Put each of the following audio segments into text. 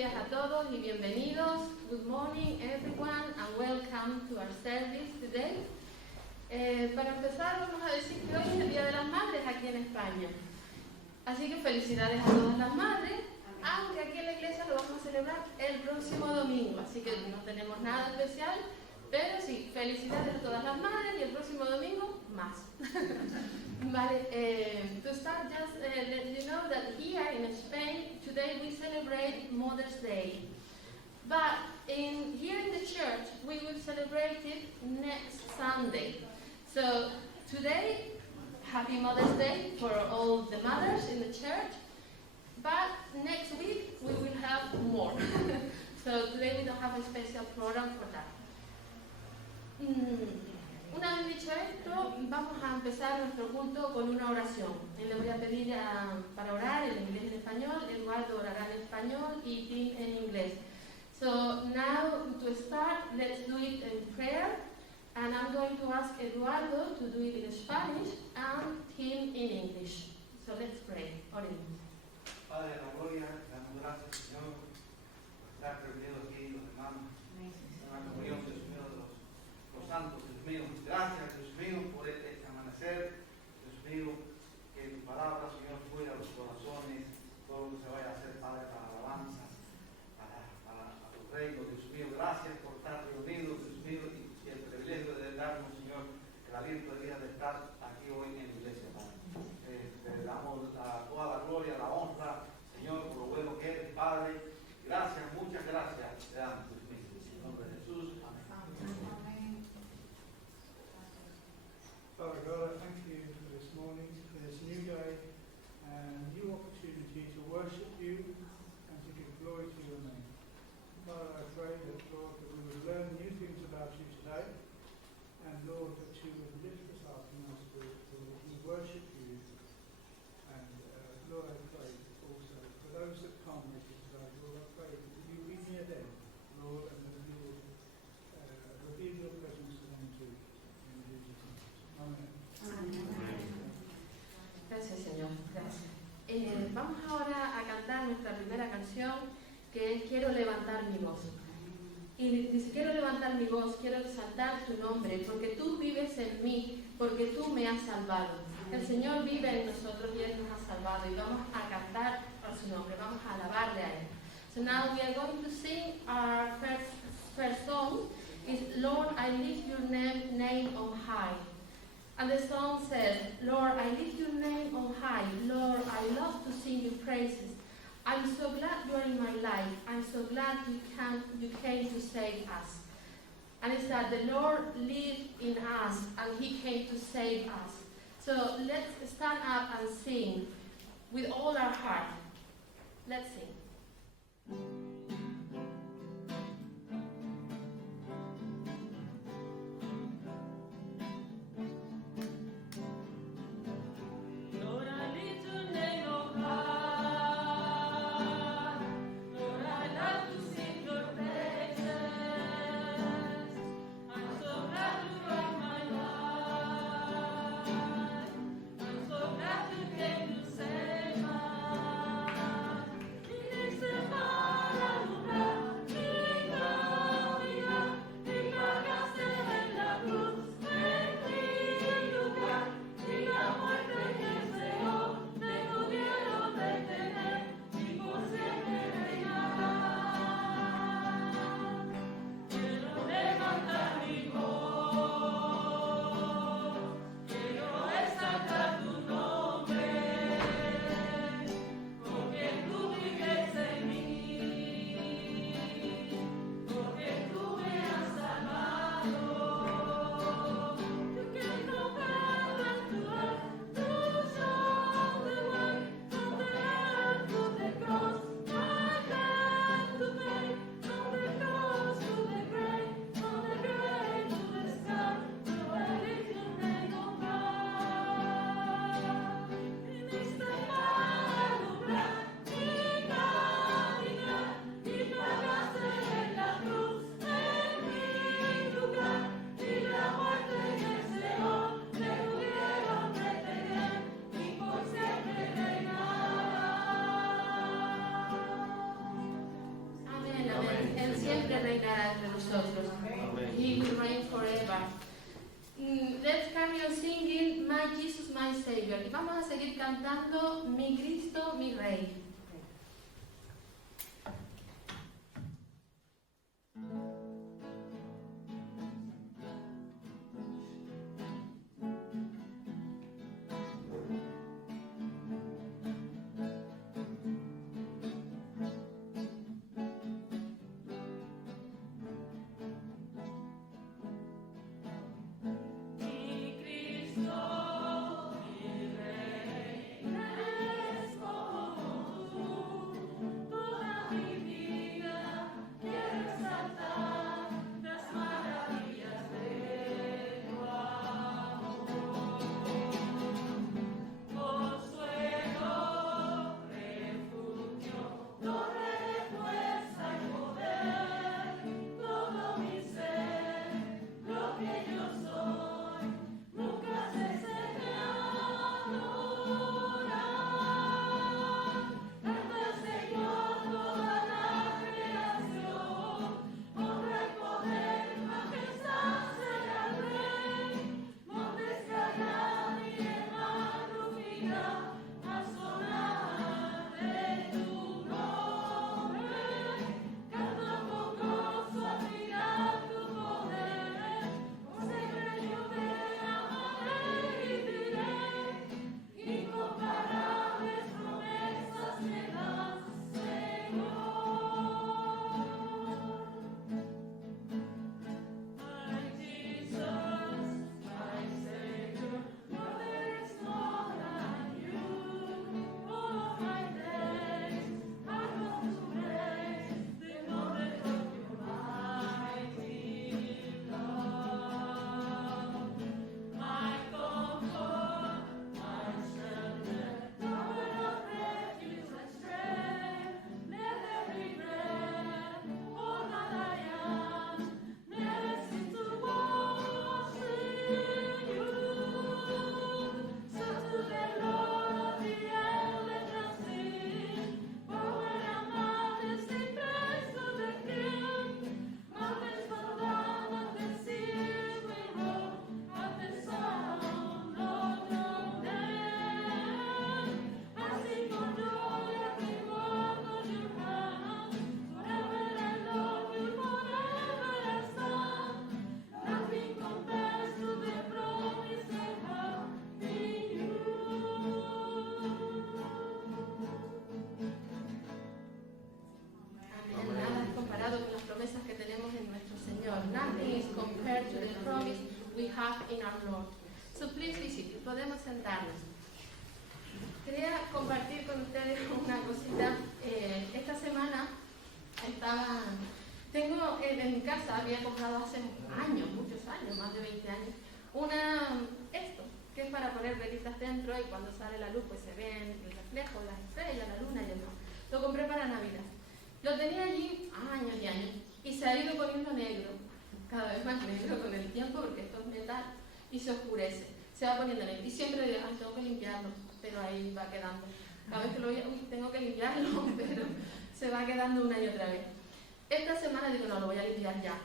días a todos y bienvenidos. Good morning everyone and welcome to our service today. Para empezar vamos a decir que hoy es el Día de las Madres aquí en España. Así que felicidades a todas las madres, aunque aquí en la iglesia lo vamos a celebrar el próximo domingo, así que no tenemos nada especial, pero sí, felicidades a todas las madres y el próximo domingo más. Vale, to start, just let you know that here in Spain today we celebrate Mother's Day, but here in the church we will celebrate it next Sunday. So today, Happy Mother's Day for all the mothers in the church, but next week we will have more. So today we don't have a special program for that. Una vez dicho esto, vamos a empezar nuestro culto con una oración. Le voy a pedir para orar en inglés y en español. Eduardo orará en español y Tim en inglés. So now to start, let's do it in prayer. And I'm going to ask Eduardo to do it in Spanish and Tim in English. So let's pray. Oremos. Padre de la gloria, te damos gracias, Señor, por estar reunidos aquí los hermanos en la comunión, Dios mío, de los santos, Dios mío. Gracias, Dios mío, por este amanecer, Dios mío, que tu palabra, Señor, fluya a los corazones, todo lo que se vaya a hacer, Padre, para alabanza, para tu reino, Dios mío. Gracias por estar reunidos, Dios mío, y el privilegio de darnos, Señor, el aliento de vida de estar aquí hoy en la iglesia, Padre. Te damos toda la gloria, la honra, Señor, por lo bueno que eres, Padre. Gracias, muchas gracias. Te damos, Dios mío. En nombre de Jesús. Amén. Father God, I thank you for this morning, for this new day, and new opportunity to worship you and to give glory to your name. Father, I pray that, Lord, that we would learn new things about you today, and Lord, that you would lift us up in our spirit, so that we worship you. And Lord, I pray also for those that can't make it today, Lord, I pray that you be near them, Lord, and that you will reveal your presence to them too. In Jesus' name. Amen. Amén. Gracias, Señor. Gracias. Vamos ahora a cantar nuestra primera canción, que es Quiero levantar mi voz. Y dice, quiero levantar mi voz, quiero exaltar tu nombre, porque tú vives en mí, porque tú me has salvado. El Señor vive en nosotros y Él nos ha salvado, y vamos a cantar a su nombre, vamos a alabarle a Él. So now we are going to sing our first song, is Lord, I lift your name on high. And the song says, Lord, I lift your name on high. Lord, I love to sing your praises. I'm so glad you are in my life. I'm so glad you came to save us. And it's that the Lord lived in us and He came to save us. So let's stand up and sing with all our heart. Let's sing. Save us. siempre reinará entre nosotros. He will reign forever. Let's carry on singing My Jesus, My Savior. Y vamos a seguir cantando Mi Cristo, mi Rey. In our Lord. So please visit, podemos sentarnos. Quería compartir con ustedes una cosita. Esta semana tengo en mi casa, había comprado hace años, muchos años, más de 20 años, esto, que es para poner velitas dentro y cuando sale la luz pues se ven el reflejo, las estrellas, la luna y demás. Lo compré para Navidad. Lo tenía allí años y años y se ha ido poniendo negro, cada vez más negro con el tiempo porque esto es metal. Y se oscurece, se va poniendo negro. Y siempre digo, tengo que limpiarlo, pero ahí va quedando. Cada vez que lo veo, tengo que limpiarlo, pero se va quedando una y otra vez. Esta semana digo, no, lo voy a limpiar ya.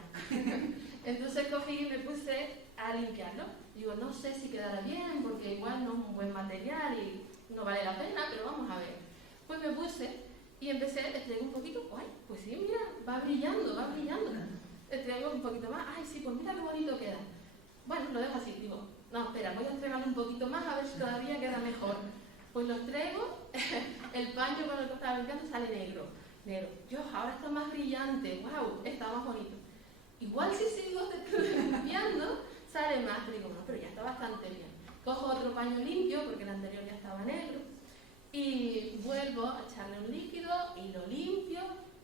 Entonces cogí y me puse a limpiarlo. Digo, no sé si quedará bien, porque igual no es un buen material y no vale la pena, pero vamos a ver. Pues me puse y empecé, estrego un poquito, ay, pues sí, mira, va brillando, va brillando. Estrego un poquito más, ay, sí, pues mira qué bonito queda. Bueno, lo dejo así, digo, no, espera, voy a entregarle un poquito más a ver si todavía queda mejor. Pues lo traigo, el paño con el que estaba limpiando sale negro. Dios, ahora está más brillante, wow, está más bonito. Igual si sigo limpiando, sale más, digo, no, pero ya está bastante bien. Cojo otro paño limpio, porque el anterior ya estaba negro, y vuelvo a echarle un líquido y lo limpio,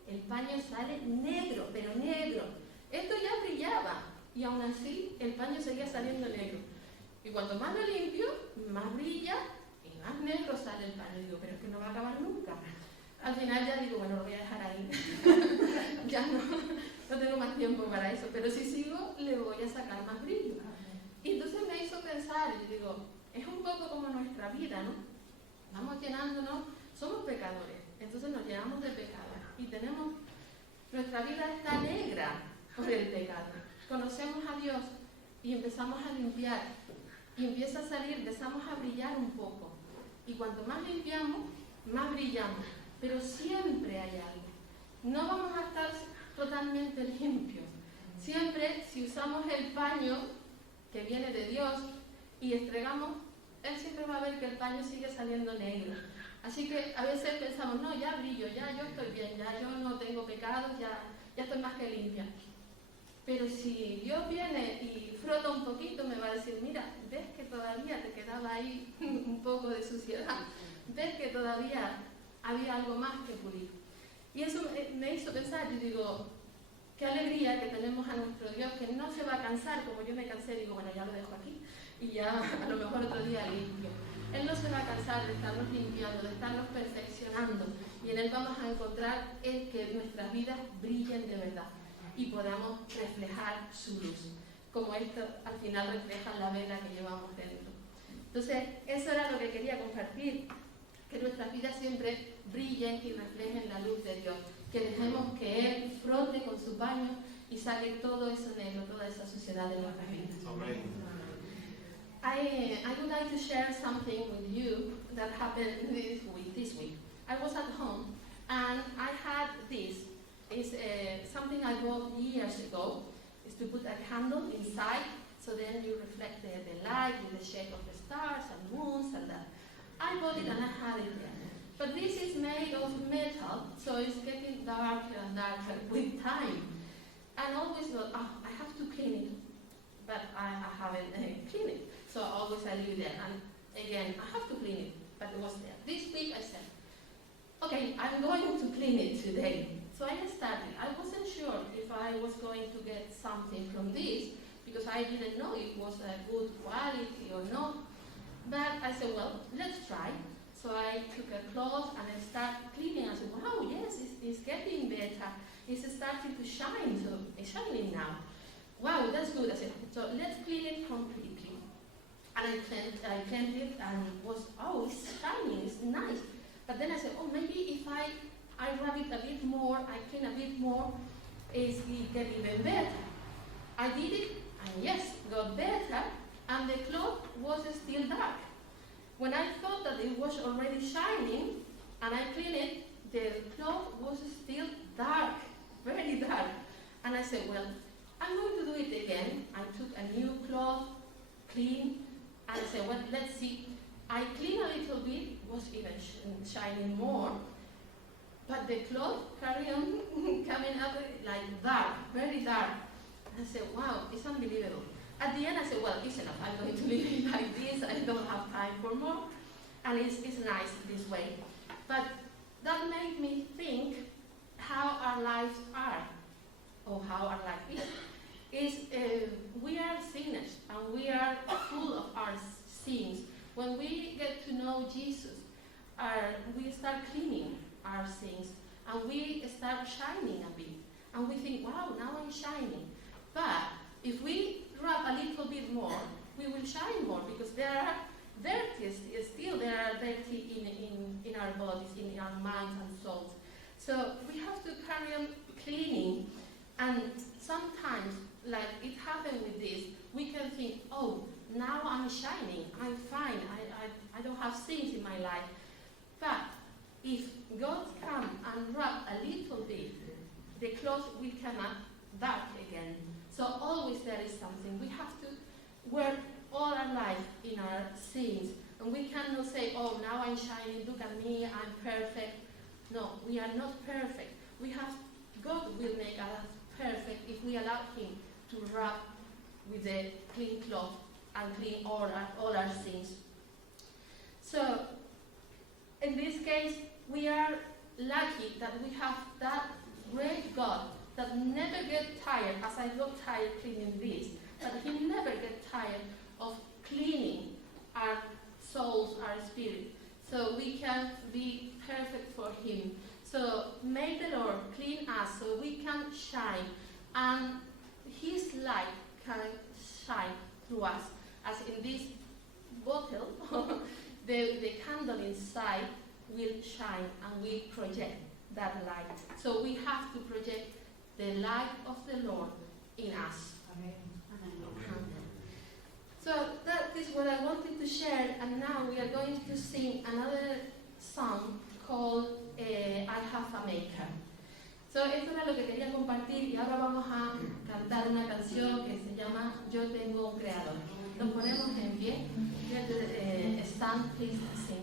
el paño sale negro, pero negro. Esto ya brillaba. Y aún así el paño seguía saliendo negro. Y cuanto más lo limpio, más brilla y más negro sale el paño. Digo, pero es que no va a acabar nunca. Al final ya digo, bueno, lo voy a dejar ahí. Ya no tengo más tiempo para eso. Pero si sigo, le voy a sacar más brillo. Y entonces me hizo pensar, y digo, es un poco como nuestra vida, ¿no? Vamos llenándonos, somos pecadores, entonces nos llenamos de pecado. Y tenemos nuestra vida está negra por el pecado. Conocemos a Dios y empezamos a limpiar. Y empieza a salir, empezamos a brillar un poco. Y cuanto más limpiamos, más brillamos. Pero siempre hay algo. No vamos a estar totalmente limpios. Siempre, si usamos el paño que viene de Dios y estregamos, Él siempre va a ver que el paño sigue saliendo negro. Así que a veces pensamos, no, ya brillo, ya yo estoy bien, ya yo no tengo pecados, ya estoy más que limpia. Pero si Dios viene y frota un poquito, me va a decir, mira, ves que todavía te quedaba ahí un poco de suciedad, ves que todavía había algo más que pulir. Y eso me hizo pensar, y digo, qué alegría que tenemos a nuestro Dios, que no se va a cansar, como yo me cansé, digo, bueno, ya lo dejo aquí, y ya a lo mejor otro día limpio. Él no se va a cansar de estarnos limpiando, de estarnos perfeccionando, y en Él vamos a encontrar el que nuestras vidas brillen de verdad y podamos reflejar su luz, como esto al final refleja la vela que llevamos dentro. Entonces, eso era lo que quería compartir, que nuestras vidas siempre brillen y reflejen la luz de Dios, que dejemos que Él frote con su paño y saque todo eso negro, toda esa suciedad de nuestras vidas. I would like to share something with you that happened this week. I was at home and I had this. It's something I bought years ago. Is to put a candle inside, so then you reflect the light with the shape of the stars and moons and that. I bought it and I had it there. But this is made of metal, so it's getting darker and darker with time. And always thought, I have to clean it, but I haven't cleaned it. So always I leave it there, and again, I have to clean it, but it was there. This week I said, okay, I'm going to clean it today. So I started. I wasn't sure if I was going to get something from this, because I didn't know if it was a good quality or not. But I said, well, let's try. So I took a cloth and I started cleaning. I said, wow, yes, it's getting better. It's starting to shine, so it's shining now. Wow, that's good. I said, so let's clean it completely. And I cleaned it and it was, it's shining, it's nice. But then I said, maybe if I rub it a bit more, I clean a bit more, it get even better. I did it, and yes, got better, and the cloth was still dark. When I thought that it was already shining, and I cleaned it, the cloth was still dark, very dark. And I said, well, I'm going to do it again. I took a new cloth, clean, and I said, well, let's see. I cleaned a little bit, was even shining more, but the cloth carried on coming up like dark, very dark. And I said, wow, it's unbelievable. At the end, I said, well, it's enough. I'm going to leave it like this. I don't have time for more. And it's nice this way. But that made me think how our lives are, or how our life is. We are sinners, and we are full of our sins. When we get to know Jesus, we start cleaning our sins, and we start shining a bit. And we think, wow, now I'm shining. But if we rub a little bit more, we will shine more, because there are dirty in our bodies, in our minds and souls. So we have to carry on cleaning, and sometimes, like it happened with this, we can think, now I'm shining, I'm fine, I don't have sins in my life. But if God comes and rub a little bit, the clothes will come up dark again. So always there is something. We have to work all our life in our sins. And we cannot say, now I'm shining, look at me, I'm perfect. No, we are not perfect. God will make us perfect if we allow Him to rub with the clean cloth and clean all our sins. So, in this case, we are lucky that we have that great God that never gets tired, as I got tired cleaning this, that He never gets tired of cleaning our souls, our spirit, so we can be perfect for Him. So may the Lord clean us so we can shine, and His light can shine through us. As in this bottle, the candle inside will shine and will project that light. So we have to project the light of the Lord in us. Amen. So that is what I wanted to share, and now we are going to sing another song called I Have a Maker. So esto era lo que quería compartir y ahora vamos a cantar una canción que se llama Yo tengo un creador. Nos ponemos en pie. Stand, please, and sing.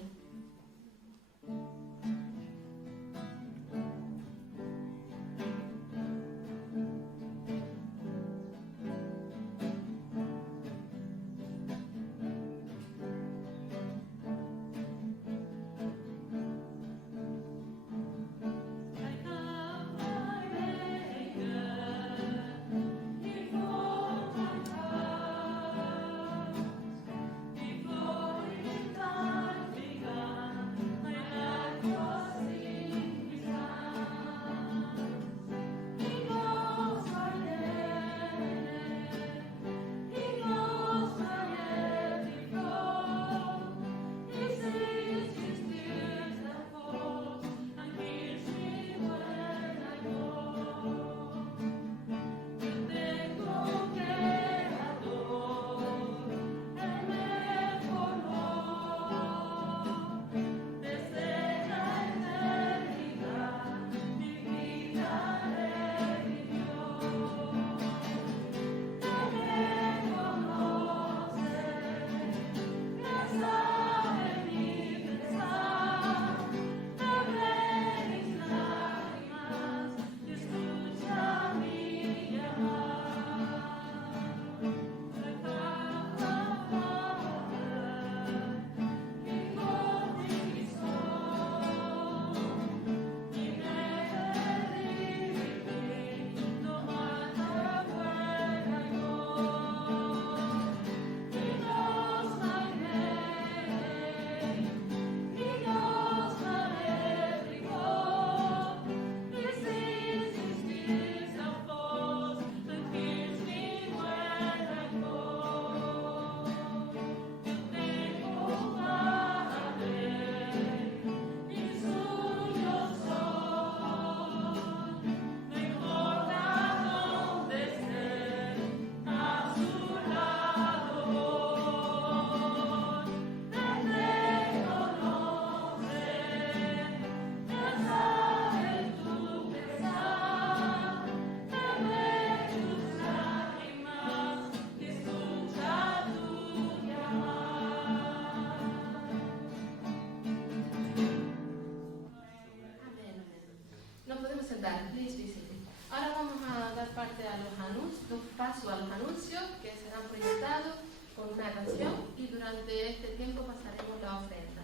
Paso a los anuncios que serán proyectados con una canción y durante este tiempo pasaremos la ofrenda.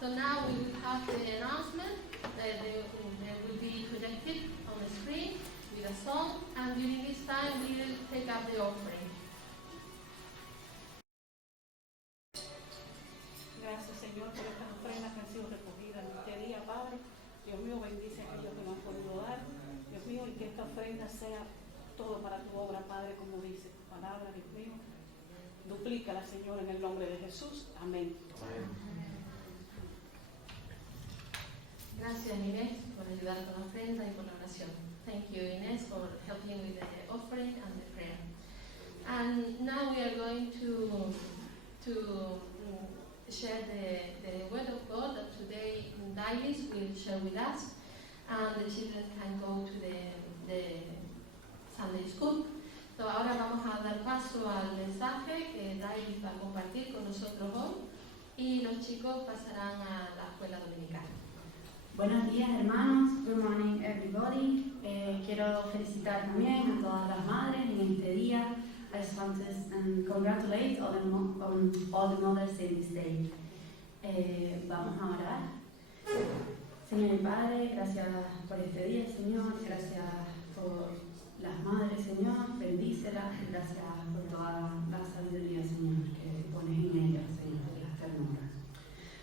So now we will have the announcement that they will be projected on the screen with a song, and during this time we will take up the offering. Gracias, Señor, por estas ofrendas que han sido recogidas en este día, Padre. Dios mío, bendice a aquellos que nos han podido dar. Dios mío, y que esta ofrenda sea todo para tu obra, Padre, como dice tu palabra, Dios mío. Duplícala, Señor, en el nombre de Jesús. Amén. Gracias, Inés, por ayudar con la ofrenda y por la oración. Thank you, Inés, for helping with the offering and the prayer. And now we are going to share the word of God that today Dailis will share with us, and the children can go to the Sunday School. So ahora vamos a dar paso al mensaje que Dailis va a compartir con nosotros hoy y los chicos pasarán a la escuela dominical. Buenos días, hermanos. Good morning, everybody. Quiero felicitar también a todas las madres en este día. I just want to congratulate on all the mothers in this day. Vamos a orar. Señor y Padre, gracias por este día, Señor. Gracias por las madres, Señor. Bendícelas. Gracias por toda la sabiduría, Señor, que pones en ellas, Señor, y las ternuras.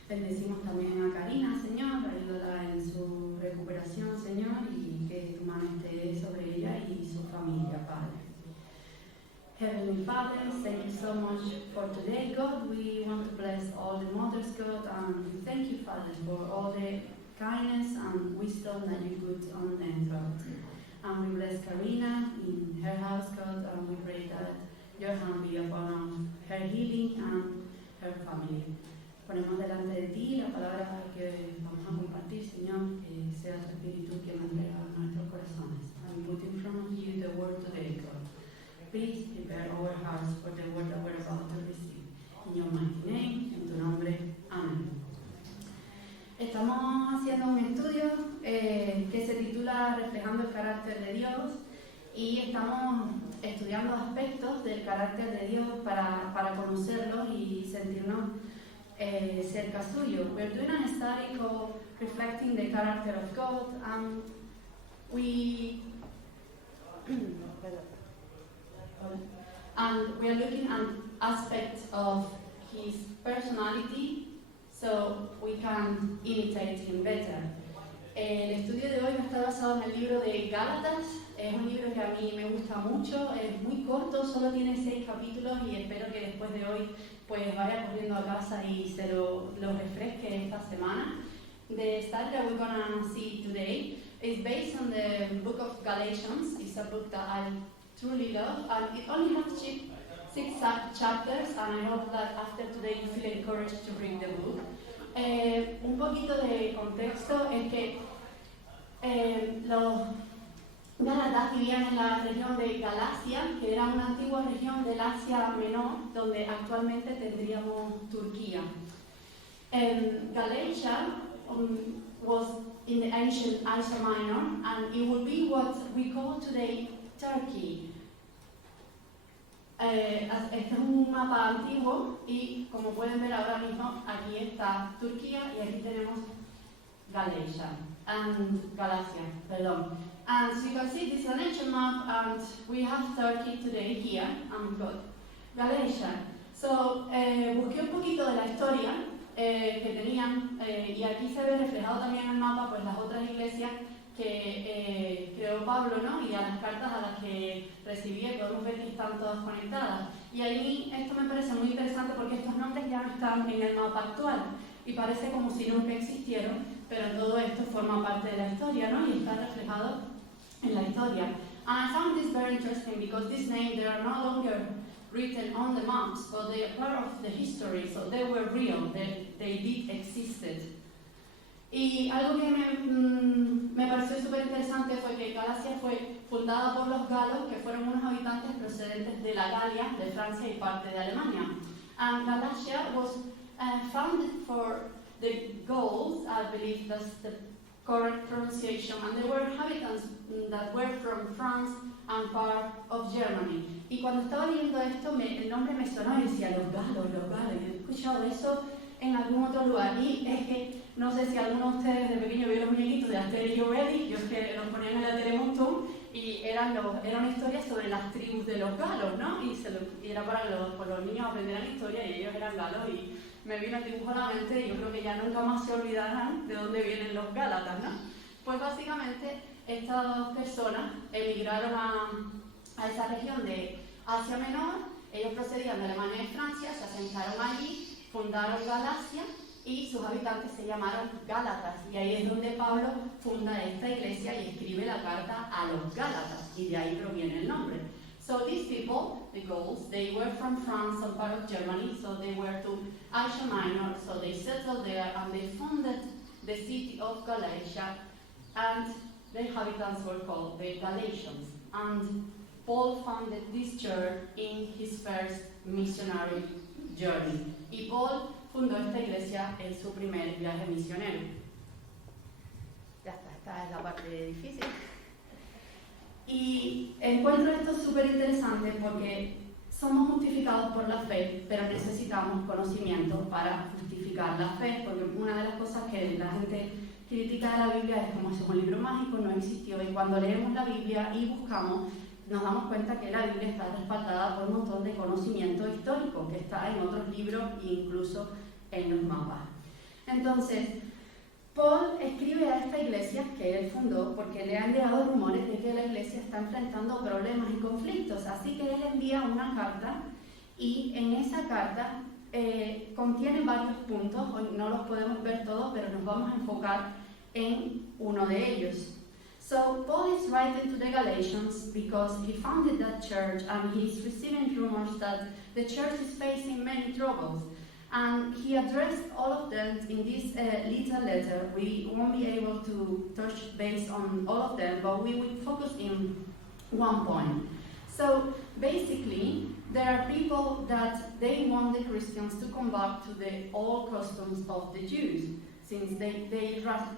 Bendecimos también a Karina, Señor. Ayúdala en su recuperación, Señor, y que tu mano esté sobre ella y su familia, Padre. Heavenly Father, thank you so much for today, God. We want to bless all the mothers, God, and we thank you, Father, for all the kindness and wisdom that you put on them, God. And we bless Karina in her house, God, and we pray that your hand be upon her healing and her family. Ponemos delante de ti la palabra que vamos a compartir, Señor, que sea tu Espíritu que mantenga nuestros corazones. And put in front of you the word today, God. Please prepare our hearts for the word that we're about to receive. In your mighty name, en tu nombre, amén. Estamos haciendo un estudio que se titula Reflejando el carácter de Dios y estamos estudiando aspectos del carácter de Dios para conocerlo y sentirnos cerca suyo. We're doing a study called Reflecting the Character of God, and we are looking at aspects of his personality so we can imitate him better. El estudio de hoy está basado en el libro de Gálatas. Es un libro que a mí me gusta mucho, es muy corto, solo tiene 6 capítulos y espero que después de hoy pues vaya corriendo a casa y se lo refresque esta semana. The study that we're going to see today is based on the book of Galatians. It's a book that I truly love, and it only has 6 chapters, and I hope that after today you feel encouraged to read the book. Un poquito de contexto es que los Gálatas vivían en la región de Galacia, que era una antigua región del Asia Menor, donde actualmente tendríamos Turquía. Galatia was in the ancient Asia Minor, and it would be what we call today Turkey. Este es un mapa antiguo y como pueden ver ahora mismo aquí está Turquía y aquí tenemos Galatia. And so you can see this is an ancient map, and we have Turkey today here, and we've got Galatia. So busqué un poquito de la historia que tenían y aquí se ve reflejado también en el mapa pues las otras iglesias que creó Pablo, ¿no? Y a las cartas a las que recibía, podemos ver que están todas conectadas. Y a mí esto me parece muy interesante porque estos nombres ya no están en el mapa actual y parece como si nunca existieron, pero todo esto forma parte de la historia, ¿no? Y está reflejado en la historia. And I found this very interesting because these names, they are no longer written on the maps, but they are part of the history, so they were real, they did existed. Y algo que me pareció súper interesante fue que Galacia fue fundada por los galos, que fueron unos habitantes procedentes de la Galia, de Francia y parte de Alemania. And Galatia was founded for the Gauls, I believe that's the correct pronunciation, and they were inhabitants that were from France and part of Germany. Y cuando estaba leyendo esto, el nombre me sonó y decía, los galos, y he escuchado eso en algún otro lugar. Y es que, no sé si alguno de ustedes de pequeño vio los muñequitos de Asterix y Obelix, yo es que los ponían en la tele un montón, y era una historia sobre las tribus de los galos, ¿no? Y era para los niños aprendieran historia, y ellos eran galos, y me vino el dibujo a la mente, y yo creo que ya nunca más se olvidarán de dónde vienen los gálatas, ¿no? Pues básicamente estas dos personas emigraron a esa región de Asia Menor, ellos procedían de Alemania y Francia, se asentaron allí, fundaron Galacia y sus habitantes se llamaron Gálatas, y ahí es donde Pablo funda esta iglesia y escribe la carta a los Gálatas, y de ahí proviene el nombre. So these people, the Gauls, they were from France and part of Germany, so they were to Asia Minor, so they settled there and they founded the city of Galatia, and the inhabitants were called the Galatians. And Paul founded this church in his first missionary journey. Y Paul fundó esta iglesia en su primer viaje misionero. Ya está, esta es la parte difícil. Y encuentro esto súper interesante porque somos justificados por la fe, pero necesitamos conocimiento para justificar la fe, porque una de las cosas que la gente critica de la Biblia es como si un libro mágico no existió, y cuando leemos la Biblia y buscamos, nos damos cuenta que la Biblia está respaldada por un montón de conocimiento histórico que está en otros libros e incluso en los mapas. Entonces, Paul escribe a esta iglesia que él fundó porque le han llegado rumores de que la iglesia está enfrentando problemas y conflictos, así que él envía una carta, y en esa carta contiene varios puntos, hoy no los podemos ver todos, pero nos vamos a enfocar en uno de ellos. So Paul is writing to the Galatians because he founded that church and he's receiving rumors that the church is facing many troubles. And he addressed all of them in this little letter. We won't be able to touch base on all of them, but we will focus in one point. So basically, there are people that they want the Christians to come back to the old customs of the Jews. Since their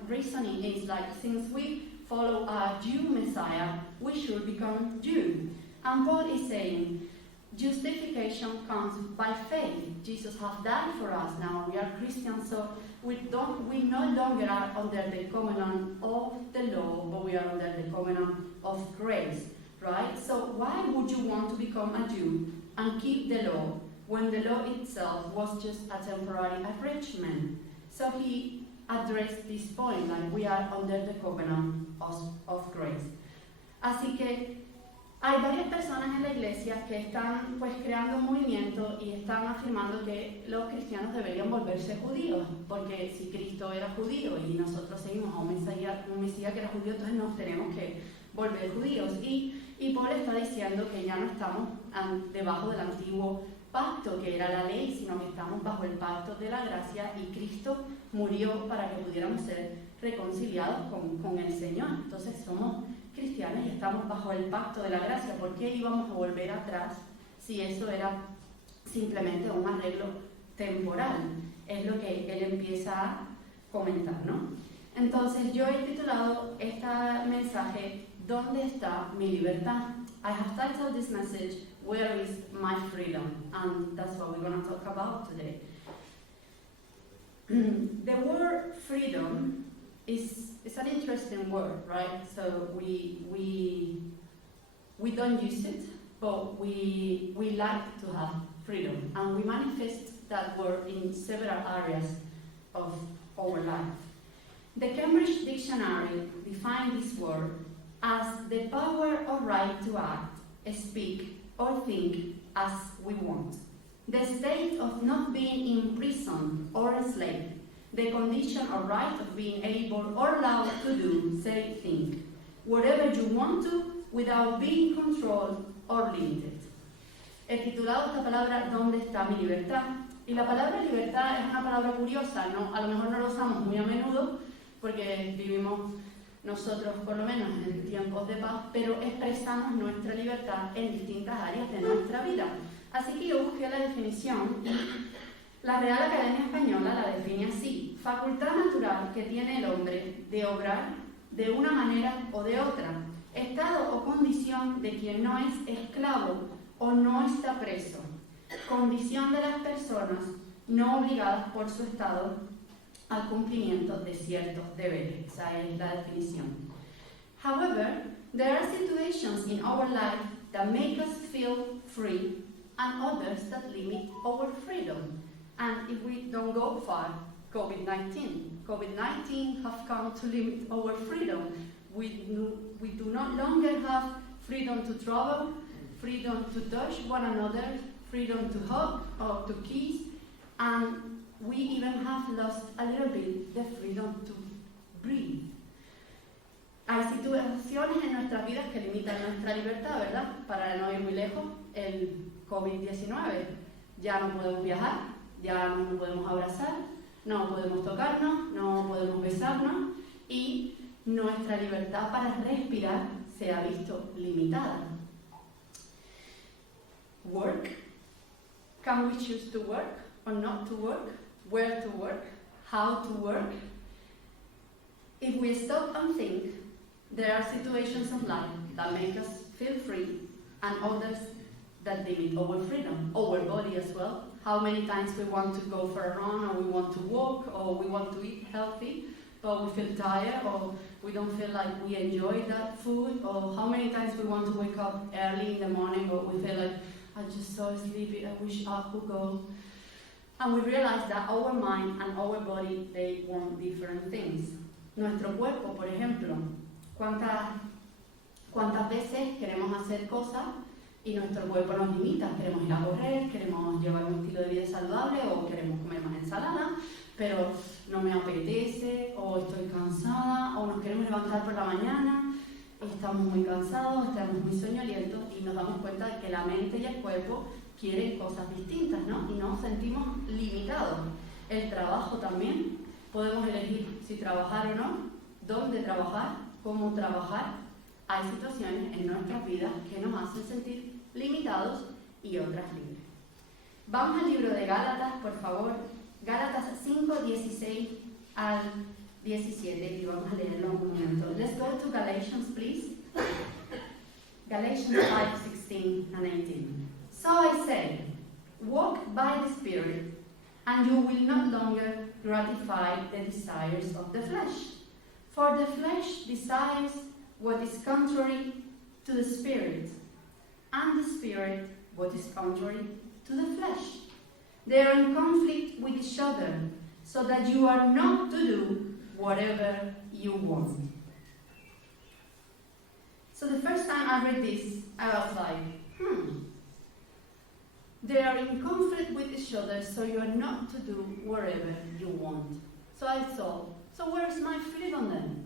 reasoning is like, since we follow a Jew Messiah, we should become Jew. And Paul is saying, justification comes by faith. Jesus has died for us. Now we are Christians, so we no longer are under the covenant of the law, but we are under the covenant of grace, right? So why would you want to become a Jew and keep the law when the law itself was just a temporary arrangement? So he addressed this point, like we are under the covenant of grace. Así que hay varias personas en la iglesia que están pues creando un movimiento y están afirmando que los cristianos deberían volverse judíos, porque si Cristo era judío y nosotros seguimos a un Mesías que era judío, entonces nos tenemos que volver judíos. Y Paul está diciendo que ya no estamos debajo del antiguo pacto, que era la ley, sino que estamos bajo el pacto de la gracia y Cristo murió para que pudiéramos ser reconciliados con el Señor. Entonces somos cristianos y estamos bajo el pacto de la gracia. ¿Por qué íbamos a volver atrás si eso era simplemente un arreglo temporal? Es lo que él empieza a comentar, ¿no? Entonces yo he titulado este mensaje ¿Dónde está mi libertad? I have titled this message, Where is my freedom? And that's what we're going to talk about today. The word freedom is an interesting word, right? So we don't use it, but we like to have freedom, and we manifest that word in several areas of our life. The Cambridge Dictionary defines this word as the power or right to act, speak, or think as we want. The state of not being imprisoned or enslaved. The condition or right of being able or allowed to do, say, think, whatever you want to, without being controlled or limited. He titulado esta palabra ¿Dónde está mi libertad? Y la palabra libertad es una palabra curiosa, ¿no? A lo mejor no lo usamos muy a menudo porque vivimos nosotros por lo menos en tiempos de paz, pero expresamos nuestra libertad en distintas áreas de nuestra vida. Así que yo busqué la definición y la Real Academia Española la define así: facultad natural que tiene el hombre de obrar de una manera o de otra, estado o condición de quien no es esclavo o no está preso, condición de las personas no obligadas por su estado al cumplimiento de ciertos deberes. Esa es la definición. However, there are situations in our life that make us feel free and others that limit our freedom. And if we don't go far, COVID-19. COVID-19 have come to limit our freedom. We do not longer have freedom to travel, freedom to touch one another, freedom to hug or to kiss, and we even have lost a little bit the freedom to breathe. Hay situaciones en nuestras vidas que limitan nuestra libertad, ¿verdad? Para no ir muy lejos, el COVID-19. Ya no podemos viajar, ya no podemos abrazar, no podemos tocarnos, no podemos besarnos y nuestra libertad para respirar se ha visto limitada. Work. Can we choose to work or not to work? Where to work? How to work? If we stop and think, there are situations of life that make us feel free and others that limit our freedom, our body as well. How many times we want to go for a run, or we want to walk, or we want to eat healthy, but we feel tired, or we don't feel like we enjoy that food, or how many times we want to wake up early in the morning, but we feel like, I'm just so sleepy, I wish I could go. And we realize that our mind and our body, they want different things. Nuestro cuerpo, por ejemplo, ¿cuántas veces queremos hacer cosas y nuestro cuerpo nos limita? Queremos ir a correr, queremos llevar un estilo de vida saludable o queremos comer más ensalada, pero no me apetece, o estoy cansada, o nos queremos levantar por la mañana, estamos muy cansados, estamos muy soñolientos y nos damos cuenta de que la mente y el cuerpo quieren cosas distintas, ¿no? Y nos sentimos limitados. El trabajo también, podemos elegir si trabajar o no, dónde trabajar, cómo trabajar. Hay situaciones en nuestras vidas que nos hacen sentir limitados y otras libres. Vamos al libro de Gálatas, por favor. Gálatas 5, 16 al 17 y vamos a leerlo un momento. Let's go to Galatians, please. Galatians 5, 16 and 18. So I say, walk by the Spirit, and you will no longer gratify the desires of the flesh. For the flesh desires what is contrary to the Spirit, and the Spirit what is contrary to the flesh. They are in conflict with each other, so that you are not to do whatever you want. So the first time I read this, I was like, They are in conflict with each other, so you are not to do whatever you want. So I thought, so where is my freedom then?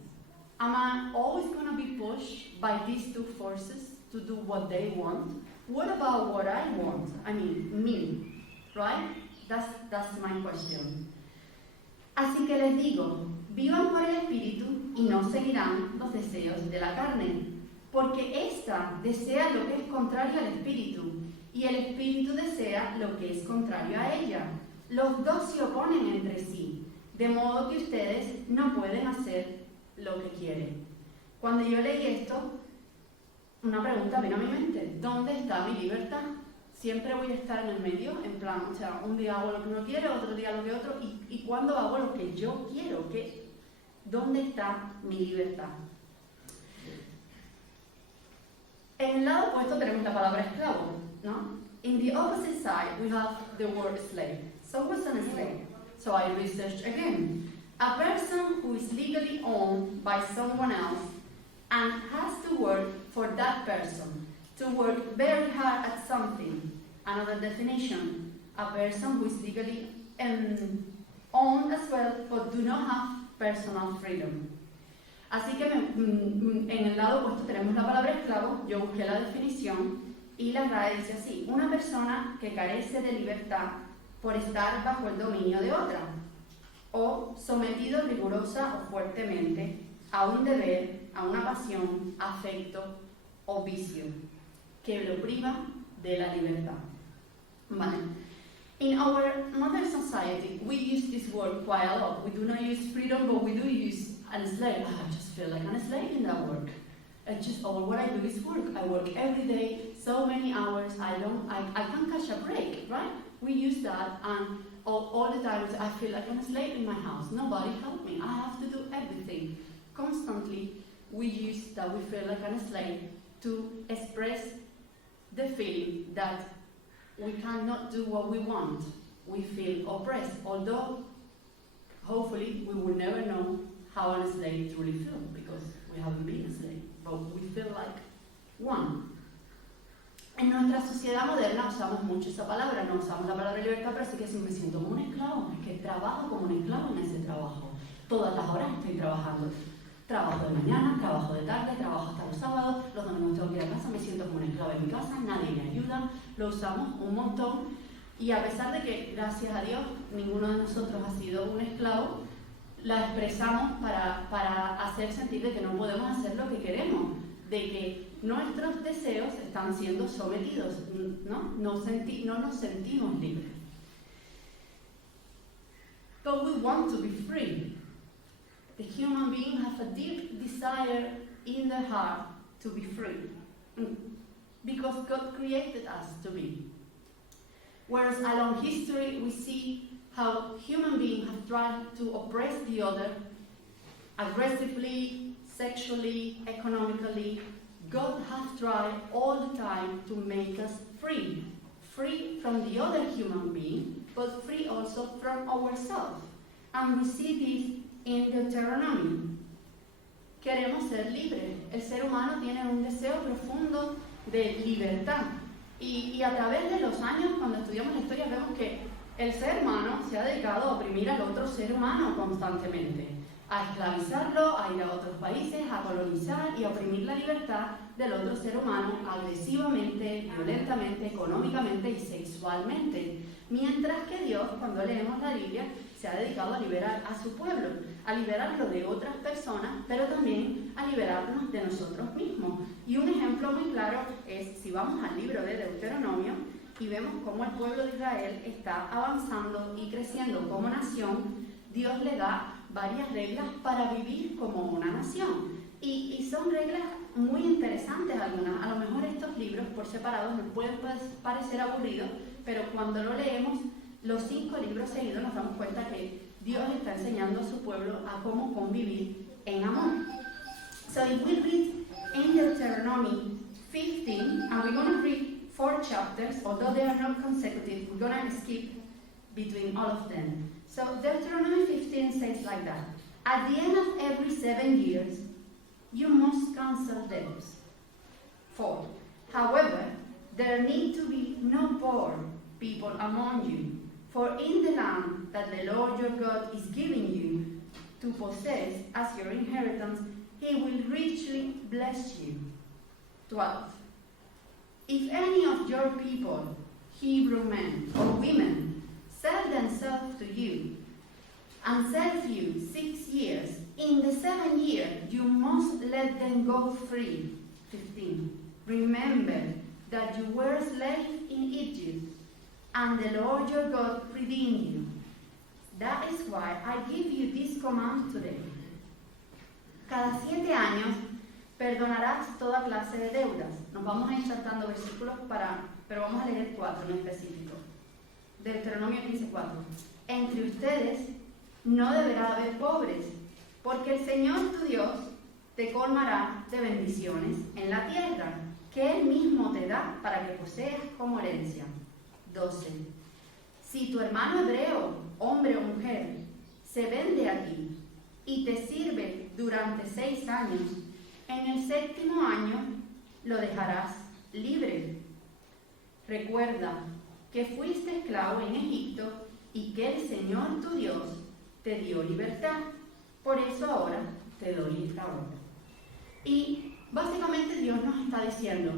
Am I always going to be pushed by these two forces to do what they want? What about what I want? I mean, me, right? That's my question. Así que les digo, vivan por el Espíritu y no seguirán los deseos de la carne, porque ésta desea lo que es contrario al Espíritu, y el Espíritu desea lo que es contrario a ella. Los dos se oponen entre sí, de modo que ustedes no pueden hacer lo que quieren. Cuando yo leí esto, una pregunta vino a mi mente: ¿dónde está mi libertad? Siempre voy a estar en el medio, en plan, o sea, un día hago lo que uno quiere, otro día lo que otro, y cuando hago lo que yo quiero, ¿dónde está mi libertad? En el lado opuesto tenemos la palabra esclavo, ¿no? In the opposite side, we have the word slave. So what's a slave? So I researched again. A person who is legally owned by someone else and has to work for that person, to work very hard at something. Another definition, a person who is legally owned as well, but do not have personal freedom. Así que en el lado opuesto tenemos la palabra esclavo. Yo busqué la definición y la RAE dice así: una persona que carece de libertad por estar bajo el dominio de otra, o sometido rigurosa o fuertemente a un deber, a una pasión, afecto o vicio, que lo priva de la libertad. Vale. In our modern society, we use this word quite a lot. We do not use freedom, but we do use enslaved. I just feel like an slave in that work. All what I do is work. I work every day, so many hours. I can't catch a break, right? We use that, and all the time I feel like I'm a slave in my house. Nobody help me. I have to do everything. Constantly, we use that we feel like a slave to express the feeling that we cannot do what we want. We feel oppressed, although hopefully we will never know how a slave truly feels, because we haven't been a slave, but we feel like one. En nuestra sociedad moderna usamos mucho esa palabra, no usamos la palabra libertad, pero sí que me siento como un esclavo, es que trabajo como un esclavo en ese trabajo. Todas las horas estoy trabajando. Trabajo de mañana, trabajo de tarde, trabajo hasta los sábados, los domingos tengo que ir a casa, me siento como un esclavo en mi casa, nadie me ayuda, lo usamos un montón. Y a pesar de que, gracias a Dios, ninguno de nosotros ha sido un esclavo, la expresamos para hacer sentir de que no podemos hacer lo que queremos, de que nuestros deseos están siendo sometidos, ¿no? No nos sentimos libres. But we want to be free. The human being has a deep desire in their heart to be free, because God created us to be. Whereas along history we see how human beings have tried to oppress the other aggressively, sexually, economically. God has tried all the time to make us free. Free from the other human being, but free also from ourselves. And we see this in Deuteronomy. Queremos ser libres. El ser humano tiene un deseo profundo de libertad. Y a través de los años, cuando estudiamos la historia, vemos que el ser humano se ha dedicado a oprimir al otro ser humano constantemente. a esclavizarlo, a ir a otros países, a colonizar y a oprimir la libertad del otro ser humano agresivamente, violentamente, económicamente y sexualmente. Mientras que Dios, cuando leemos la Biblia, se ha dedicado a liberar a su pueblo, a liberarlo de otras personas, pero también a liberarnos de nosotros mismos. Y un ejemplo muy claro es, si vamos al libro de Deuteronomio y vemos cómo el pueblo de Israel está avanzando y creciendo como nación, Dios le da varias reglas para vivir como una nación. Y son reglas muy interesantes algunas. A lo mejor estos libros por separado nos pueden parecer aburridos, pero cuando lo leemos, los 5 libros seguidos nos damos cuenta que Dios está enseñando a su pueblo a cómo convivir en amor. So if we read in Deuteronomy 15, and we're going to read 4 chapters, although they are not consecutive, we're going to skip between all of them. So Deuteronomy 15 says like that: at the end of every 7 years, you must cancel debts. 4. However, there need to be no poor people among you, for in the land that the Lord your God is giving you to possess as your inheritance, He will richly bless you. 12. If any of your people, Hebrew men or women, sell themselves to you and serve you 6 years, in the 7th year you must let them go free. 15. Remember that you were slaves in Egypt, and the Lord your God redeemed you. That is why I give you this command today. Cada 7 años perdonarás toda clase de deudas. Nos vamos a ir saltando versículos pero vamos a leer 4 en específico. Deuteronomio 15:4. Entre ustedes no deberá haber pobres, porque el Señor tu Dios te colmará de bendiciones en la tierra, que Él mismo te da para que poseas como herencia. 12. Si tu hermano hebreo, hombre o mujer, se vende a ti y te sirve durante 6 años, en el 7º año lo dejarás libre. Recuerda que fuiste esclavo en Egipto y que el Señor tu Dios te dio libertad. Por eso ahora te doy esta orden. Y básicamente Dios nos está diciendo: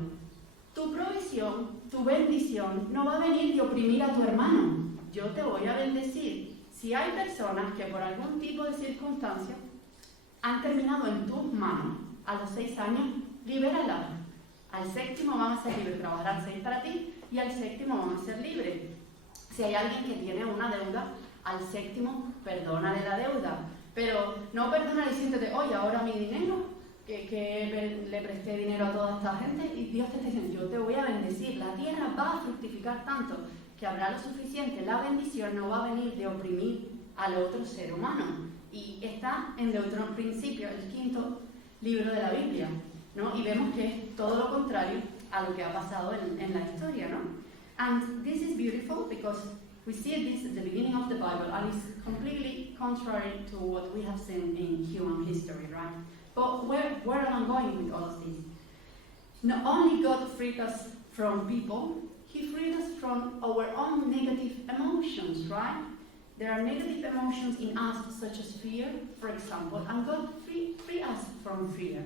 tu provisión, tu bendición no va a venir de oprimir a tu hermano. Yo te voy a bendecir. Si hay personas que por algún tipo de circunstancia han terminado en tus manos, a los 6 años, libéralas. Al 7º van a ser libres, trabajarán 6 para ti, y al 7º van a ser libres. Si hay alguien que tiene una deuda, al 7º perdónale la deuda. Pero no perdona diciéndote: oye, ahora mi dinero, que le presté dinero a toda esta gente, y Dios te está diciendo: yo te voy a bendecir. La tierra va a fructificar tanto que habrá lo suficiente. La bendición no va a venir de oprimir al otro ser humano. Y está en Deuteronomio, principio, el 5º libro de la Biblia, ¿no? Y vemos que es todo lo contrario a lo que ha pasado en la historia, ¿no? And this is beautiful because we see this at the beginning of the Bible, and it's completely contrary to what we have seen in human history, right? But where am I going with all of this? Not only God freed us from people, He freed us from our own negative emotions, right? There are negative emotions in us, such as fear, for example, and God free us from fear.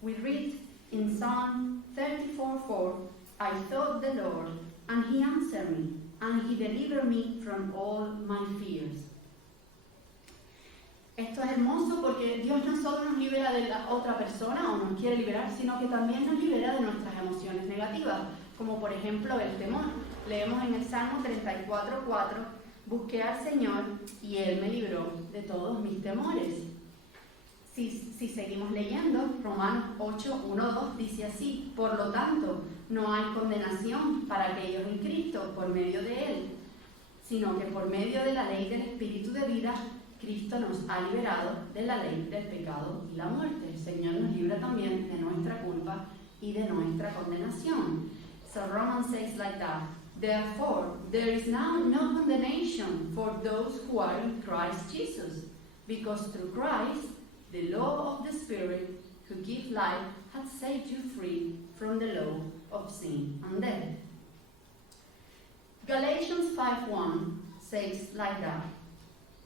We read in Psalm 34:4, I sought the Lord, and He answered me, and He delivered me from all my fears. Esto es hermoso porque Dios no solo nos libera de la otra persona o nos quiere liberar, sino que también nos libera de nuestras emociones negativas, como por ejemplo el temor. Leemos en el Salmo 34:4, busqué al Señor y Él me libró de todos mis temores. Si seguimos leyendo, Romanos 8:1-2 dice así: por lo tanto, no hay condenación para aquellos en Cristo por medio de Él, sino que por medio de la ley del Espíritu de vida, Cristo nos ha liberado de la ley del pecado y la muerte. El Señor nos libra también de nuestra culpa y de nuestra condenación. So Romans says like that: therefore, there is now no condemnation for those who are in Christ Jesus, because through Christ, the law of the Spirit who gives life has set you free from the law of sin and death. Galatians 5:1 says like that: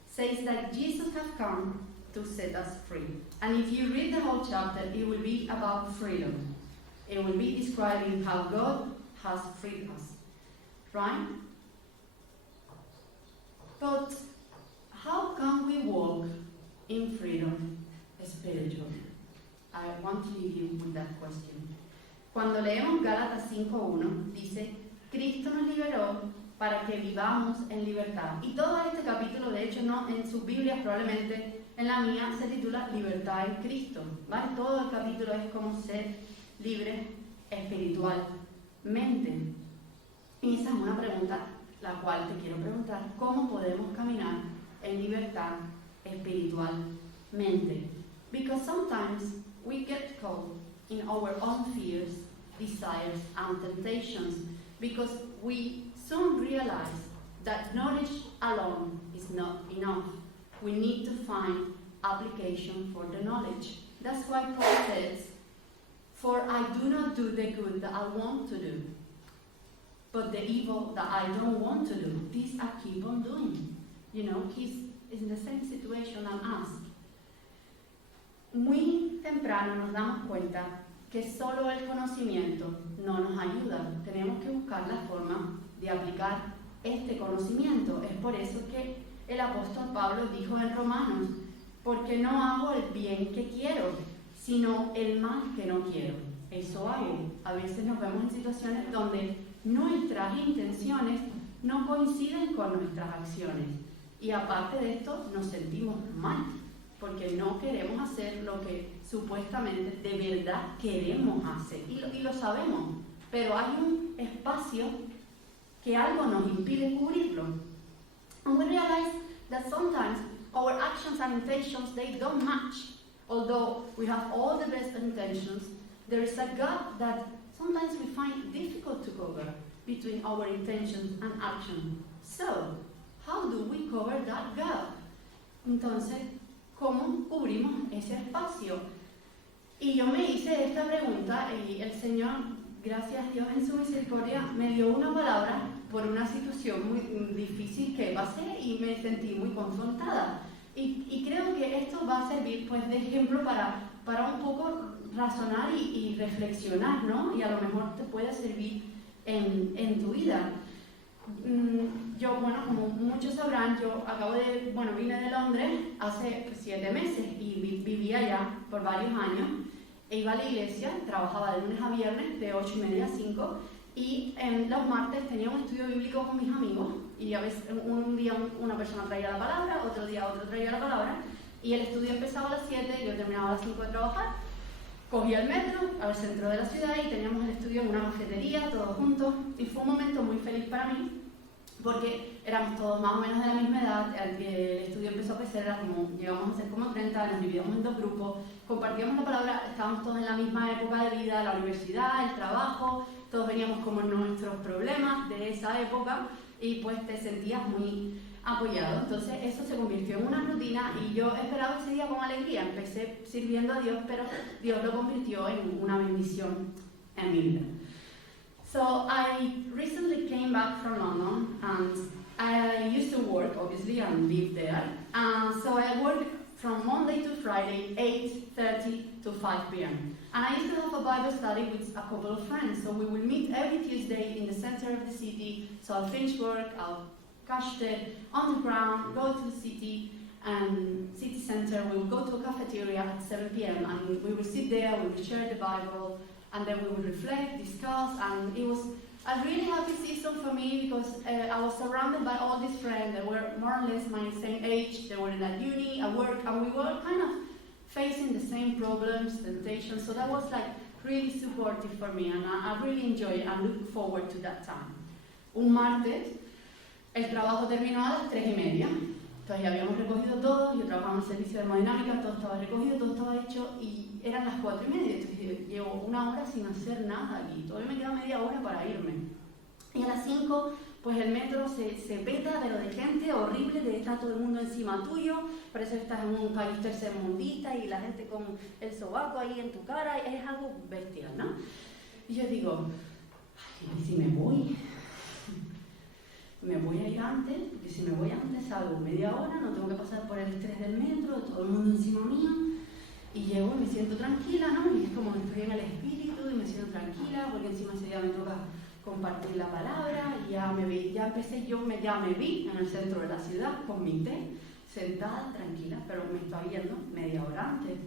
says that Jesus has come to set us free. And if you read the whole chapter, it will be about freedom. It will be describing how God has freed us, right? But how can we walk in freedom spiritually? I want to leave you with that question. Cuando leemos Gálatas 5:1, dice, Cristo nos liberó para que vivamos en libertad. Y todo este capítulo, de hecho, no en sus Biblias, probablemente en la mía, se titula Libertad en Cristo, ¿vale? Todo el capítulo es como ser libre espiritualmente. Y esa es una pregunta la cual te quiero preguntar: ¿cómo podemos caminar en libertad espiritualmente? Because sometimes we get caught in our own fears, desires, and temptations, because we soon realize that knowledge alone is not enough. We need to find application for the knowledge. That's why Paul says, "For I do not do the good that I want to do, but the evil that I don't want to do, this I keep on doing." You know, he's in the same situation as us. Muy temprano nos damos cuenta que solo el conocimiento no nos ayuda. Tenemos que buscar la forma de aplicar este conocimiento. Es por eso que el apóstol Pablo dijo en Romanos, porque no hago el bien que quiero, sino el mal que no quiero. Eso hago. A veces nos vemos en situaciones donde nuestras intenciones no coinciden con nuestras acciones. Y aparte de esto, nos sentimos mal, porque no queremos hacer lo que supuestamente de verdad queremos hacer. Y lo sabemos, pero hay un espacio que algo nos impide cubrirlo. And we realize that sometimes our actions and intentions, they don't match. Although we have all the best intentions, there is a gap that sometimes we find difficult to cover between our intentions and action. So, how do we cover that gap? Entonces, ¿cómo cubrimos ese espacio? Y yo me hice esta pregunta y el Señor, gracias a Dios en su misericordia, me dio una palabra por una situación muy difícil que pasé y me sentí muy confrontada. Y creo que esto va a servir pues de ejemplo para un poco razonar y reflexionar, ¿no? Y a lo mejor te puede servir en tu vida. Yo, bueno, como muchos sabrán, vine de Londres hace 7 meses y vivía allá por varios años. Iba a la iglesia, trabajaba de lunes a viernes, de 8:30 a 5, y en los martes tenía un estudio bíblico con mis amigos, y a veces un día una persona traía la palabra, otro día otro traía la palabra, y el estudio empezaba a las 7, yo terminaba a las 5 de trabajar, cogía el metro al centro de la ciudad y teníamos el estudio en una cafetería, todos juntos, y fue un momento muy feliz para mí, porque éramos todos más o menos de la misma edad. El estudio empezó a crecer, llegamos a ser como 30, nos dividíamos en 2 grupos, compartíamos la palabra, estábamos todos en la misma época de vida, la universidad, el trabajo, todos veníamos como nuestros problemas de esa época y pues te sentías muy apoyado. Entonces eso se convirtió en una rutina y yo esperaba ese día con alegría. Empecé sirviendo a Dios, pero Dios lo convirtió en una bendición en mi vida. So I recently came back from London and I used to work, obviously, and live there. So I work from Monday to Friday, 8:30 to 5 p.m. And I used to have a Bible study with a couple of friends. So we would meet every Tuesday in the center of the city. So I'll finish work, I'll cash it on the ground, go to the city and city center. We would go to a cafeteria at 7 p.m. and we would sit there, we would share the Bible, and then we would reflect, discuss, and it was a really happy season for me because I was surrounded by all these friends that were more or less my same age. They were in at uni, at work, and we were kind of facing the same problems, temptations, so that was like really supportive for me, and I really enjoyed it and look forward to that time. Un martes, el trabajo terminó a las 3:30. Entonces ya habíamos recogido todo, yo trabajaba en el servicio de hemodinámica, todo estaba recogido, todo estaba hecho y eran las 4:30. Entonces llevo 1 hora sin hacer nada aquí, todavía me queda media hora para irme. Y a las 5, pues el metro se peta, pero de gente horrible, de estar todo el mundo encima tuyo, parece que estás en un país tercermundista y la gente con el sobaco ahí en tu cara, es algo bestial, ¿no? Y yo digo, ay, ¿y si me voy? me voy a ir antes, porque si me voy antes salgo media hora, no tengo que pasar por el estrés del metro, todo el mundo encima mío, y llego y me siento tranquila, ¿no? Y es como que estoy en el espíritu y me siento tranquila, porque encima ese día me toca compartir la palabra, y ya me vi en el centro de la ciudad con mi té, sentada, tranquila, pero me estoy yendo media hora antes.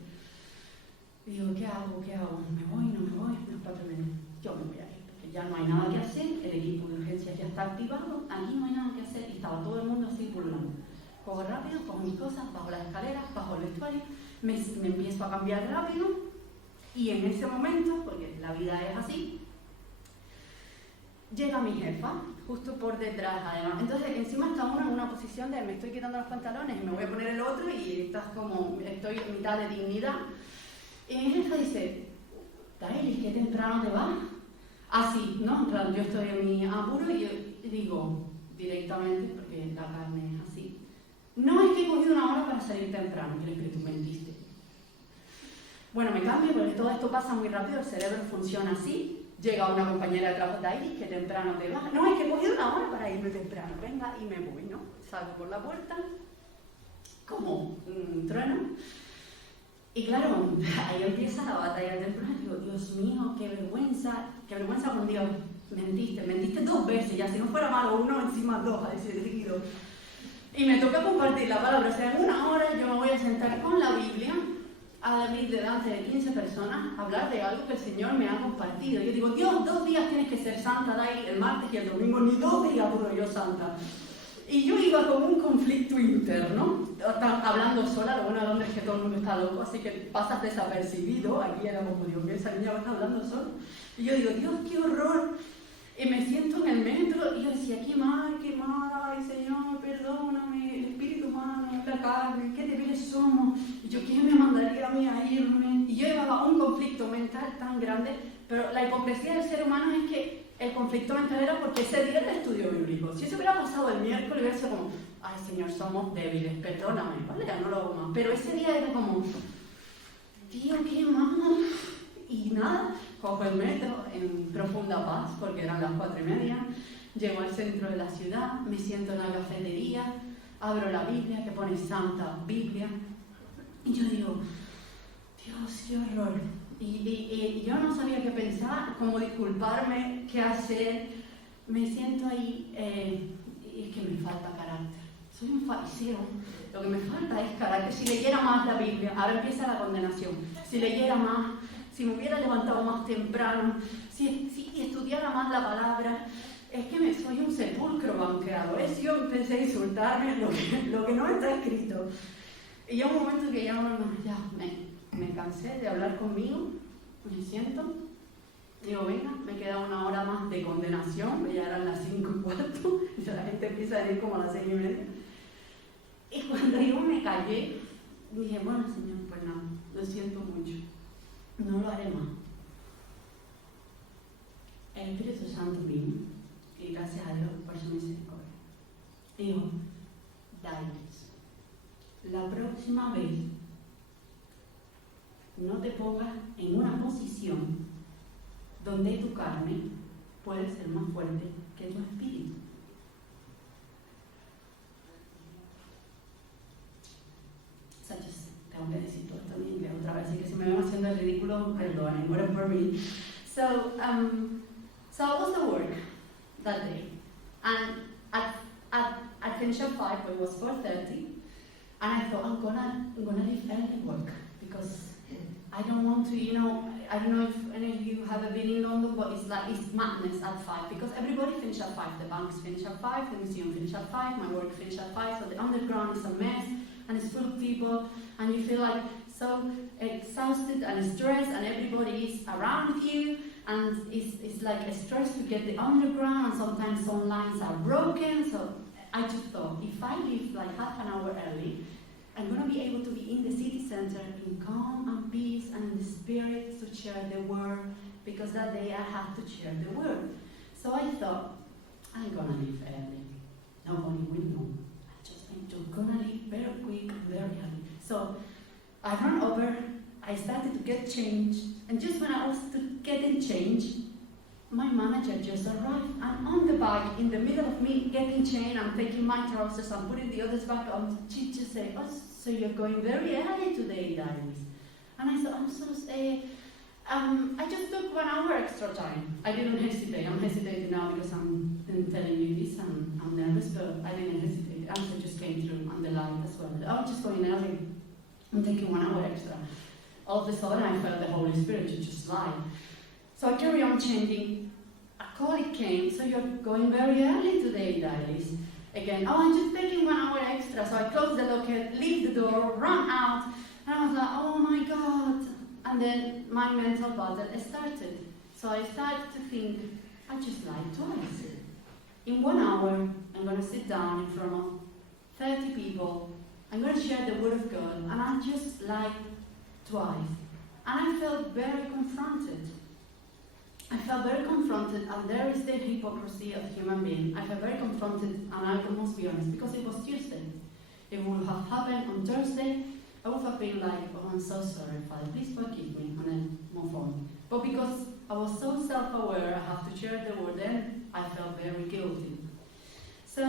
Y digo, ¿qué hago? ¿Me voy? ¿No me voy? Los 4 minutos. Yo me voy a ir, porque ya no hay nada que hacer, el equipo de urgencias ya está activado, aquí no hay nada que hacer, y estaba todo el mundo así pululando. Cojo rápido, cojo mis cosas, bajo las escaleras, bajo el vestuario, me empiezo a cambiar rápido, y en ese momento, porque la vida es así, llega mi jefa, justo por detrás además. Entonces encima está uno en una posición de me estoy quitando los pantalones y me voy a poner el otro, y estás como, estoy en mitad de dignidad. Y mi jefa dice, Daily, ¿qué temprano te vas? Así, ¿no? Claro, yo estoy en mi apuro y yo digo directamente, porque la carne es así, no es que he cogido una hora para salir temprano, y el espíritu mentiste. Bueno, me cambio porque todo esto pasa muy rápido, el cerebro funciona así. Llega una compañera de trabajo, Daily, que temprano te vas. No, es que he cogido una hora para irme temprano. Venga, y me voy, ¿no? Salgo por la puerta, como un trueno. Y claro, ahí empieza la batalla temprana. Digo, Dios mío, qué vergüenza con Dios. Mentiste 2 veces, ya si no fuera malo, 1 encima 2, a decir seguido. Y me toca compartir la palabra. O sea, en 1 hora yo me voy a sentar con la Biblia a abrir delante de 15 personas, a hablar de algo que el Señor me ha compartido. Yo digo, Dios, 2 días tienes que ser santa, Daily, el martes y el domingo, ni 2 días duro yo santa. Y yo iba con un conflicto interno, hablando sola. Lo bueno de Londres es que todo el mundo está loco, así que pasas desapercibido. Aquí era como, Dios mío, esa niña va a estar hablando sola. Y yo digo, Dios, qué horror. Y me siento en el metro y yo decía, qué mal, ay Señor, perdóname, el espíritu humano, la carne, qué débiles somos. Y yo, ¿quién me mandaría a mí a irme? Y yo llevaba un conflicto mental tan grande, pero la hipocresía del ser humano es que el conflicto mental era porque ese día era el estudio bíblico. Si eso hubiera pasado el miércoles, hubiera sido como, ay Señor, somos débiles, perdóname, vale, ya no lo hago más. Pero ese día era como, tío, qué mal. Y nada, cojo el metro en profunda paz, porque eran las 4:30, llego al centro de la ciudad, me siento en la cafetería, abro la Biblia, que pone Santa Biblia, y yo digo, Dios, qué horror. Y yo no sabía qué pensar, cómo disculparme, qué hacer. Me siento ahí, y es que me falta carácter. Soy un fariseo, lo que me falta es carácter. Si leyera más la Biblia, ahora empieza la condenación, si leyera más, si me hubiera levantado más temprano, si estudiara más la palabra, es que soy un sepulcro banqueado. Yo empecé a insultarme lo que no está escrito. Y ya un momento que ya me cansé de hablar conmigo, me siento, digo, venga, me queda 1 hora más de condenación, ya eran las 5:15, y la gente empieza a venir como a las 6:30. Y cuando yo me callé, dije, bueno Señor, pues nada, lo siento mucho. No lo haré más. El Espíritu Santo vino, y gracias a Dios por su misericordia. Digo, Dailis, la próxima vez no te pongas en una posición donde tu carne puede ser más fuerte que tu espíritu. Tengo que decir todo esto en inglés otra vez, así que si me ven haciendo el ridículo, perdonen, mueren por mí. So I was at work that day, and I finished at 5, but it was 4:30, and I thought I'm gonna leave early work because I don't want to, I don't know if any of you have been in London, but it's madness at 5 because everybody finishes at 5. The banks finish at 5, the museum finishes at 5, my work finishes at 5, so the underground is a mess. And it's full of people, and you feel like so exhausted and stressed, and everybody is around you, and it's like a stress to get the underground, and sometimes some lines are broken. So I just thought, if I leave like half an hour early, I'm going to be able to be in the city center in calm and peace and in the spirit to share the word, because that day I have to share the word. So I thought, I'm going to leave early. Nobody will know. I'm gonna leave very quick, very early. So I ran over, I started to get changed, and just when I was getting changed, my manager just arrived, and on the bike, in the middle of me getting changed and taking my trousers and putting the others back on, she just said, "Oh, so you're going very early today, Darius?" And I said, "I'm so sorry. I just took 1 hour extra time." I didn't hesitate. I'm hesitating now because I'm telling you this and I'm nervous, but I didn't hesitate. Answer just came through on the line as well. I'm just going early. I'm taking 1 hour extra. All of a sudden, I felt the Holy Spirit to just lie. So I carry on changing. A colleague came, "So you're going very early today, Darius?" Again, "Oh, I'm just taking 1 hour extra." So I closed the locker, leave the door, run out, and I was like, "Oh my God." And then my mental battle started. So I started to think, I just lied twice. In 1 hour, I'm going to sit down in front of 30 people. I'm going to share the Word of God, and I just lied twice. And I felt very confronted. And there is the hypocrisy of human being. I felt very confronted, and I must be honest, because it was Tuesday. If it would have happened on Thursday, I would have been like, "Oh, I'm so sorry, Father, please forgive me," and then move on. But because I was so self-aware, I have to share the Word, then I felt very guilty. So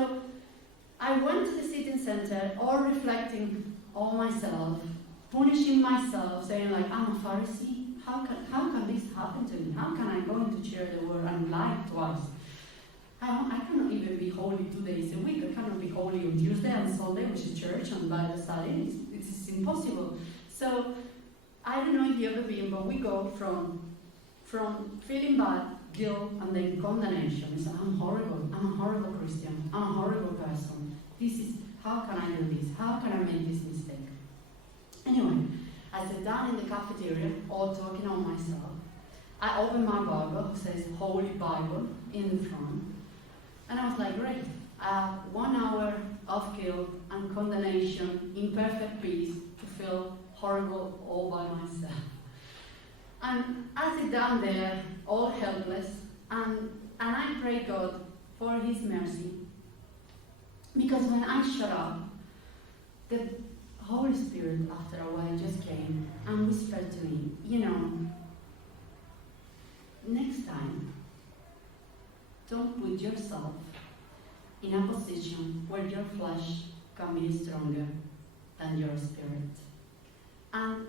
I went to the sitting center, all reflecting on myself, punishing myself, saying like, "I'm a Pharisee. How can this happen to me? How can I go into share the Word and lie twice? I cannot even be holy 2 days a week. I cannot be holy on Tuesday and Sunday, which is church and Bible study. It's impossible." So I don't know if you've ever been, but we go from feeling bad, guilt, and then condemnation. It's like, "I'm horrible. I'm a horrible Christian. I'm a horrible person. How can I do this? How can I make this mistake?" Anyway, I sat down in the cafeteria, all talking on myself. I opened my Bible, which says Holy Bible, in the front. And I was like, great. I have 1 hour of guilt and condemnation in perfect peace to feel horrible all by myself. And I sit down there, all helpless, and I pray God for His mercy. Because when I shut up, the Holy Spirit, after a while, just came and whispered to me, next time, don't put yourself in a position where your flesh can be stronger than your spirit. And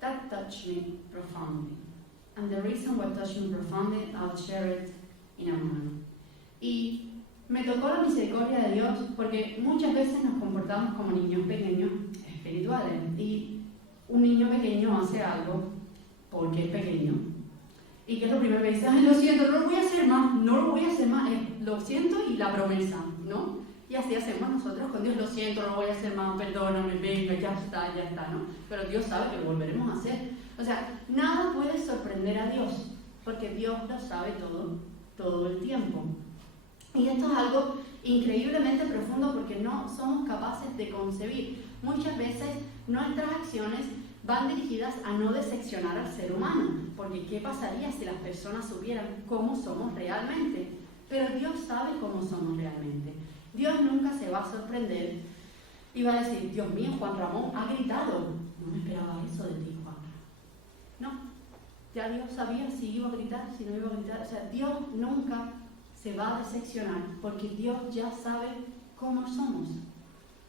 that touched me profoundly. And the reason why it touched me profoundly, I'll share it in a moment. Y me tocó la misericordia de Dios porque muchas veces nos comportamos como niños pequeños espirituales. Y un niño pequeño hace algo porque es pequeño. Y que es lo primero que dice, "Ay, lo siento, no lo voy a hacer más, lo siento y la promesa", ¿no? Y así hacemos nosotros con Dios, "Lo siento, no lo voy a hacer más, perdóname, venga, ya está", ¿no? Pero Dios sabe que lo volveremos a hacer. O sea, nada puede sorprender a Dios, porque Dios lo sabe todo el tiempo. Y esto es algo increíblemente profundo porque no somos capaces de concebir. Muchas veces nuestras acciones van dirigidas a no decepcionar al ser humano, porque ¿qué pasaría si las personas supieran cómo somos realmente? Pero Dios sabe cómo somos realmente. Dios nunca se va a sorprender y va a decir, "Dios mío, Juan Ramón ha gritado. No me esperaba eso de ti, Juan". No, ya Dios sabía si iba a gritar, si no iba a gritar. O sea, Dios nunca se va a decepcionar porque Dios ya sabe cómo somos.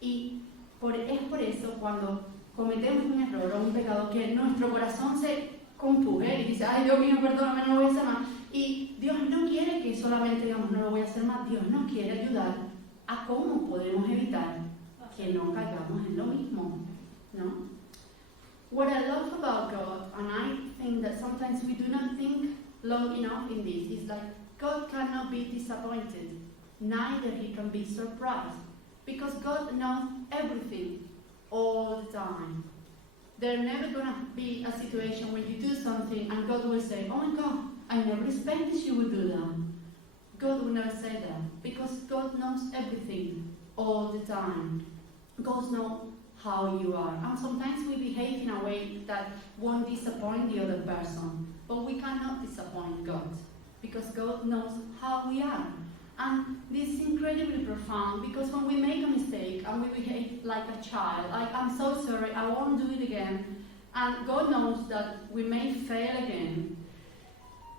Y es por eso cuando cometemos un error o un pecado que nuestro corazón se compuje y dice, "Ay, Dios mío, perdóname, no lo voy a hacer más". Y Dios no quiere que solamente digamos, "No lo voy a hacer más". Dios nos quiere ayudar a cómo podemos evitar que no caigamos en lo mismo, ¿no? What I love about God, and I think that sometimes we do not think long enough in this, is like God cannot be disappointed, neither He can be surprised, because God knows everything all the time. There's never going to be a situation where you do something and God will say, "Oh my God, I never expected you would do that." God will never say that because God knows everything all the time. God knows how you are. And sometimes we behave in a way that won't disappoint the other person. But we cannot disappoint God because God knows how we are. And this is incredibly profound because when we make a mistake and we behave like a child, like, "I'm so sorry, I won't do it again," and God knows that we may fail again,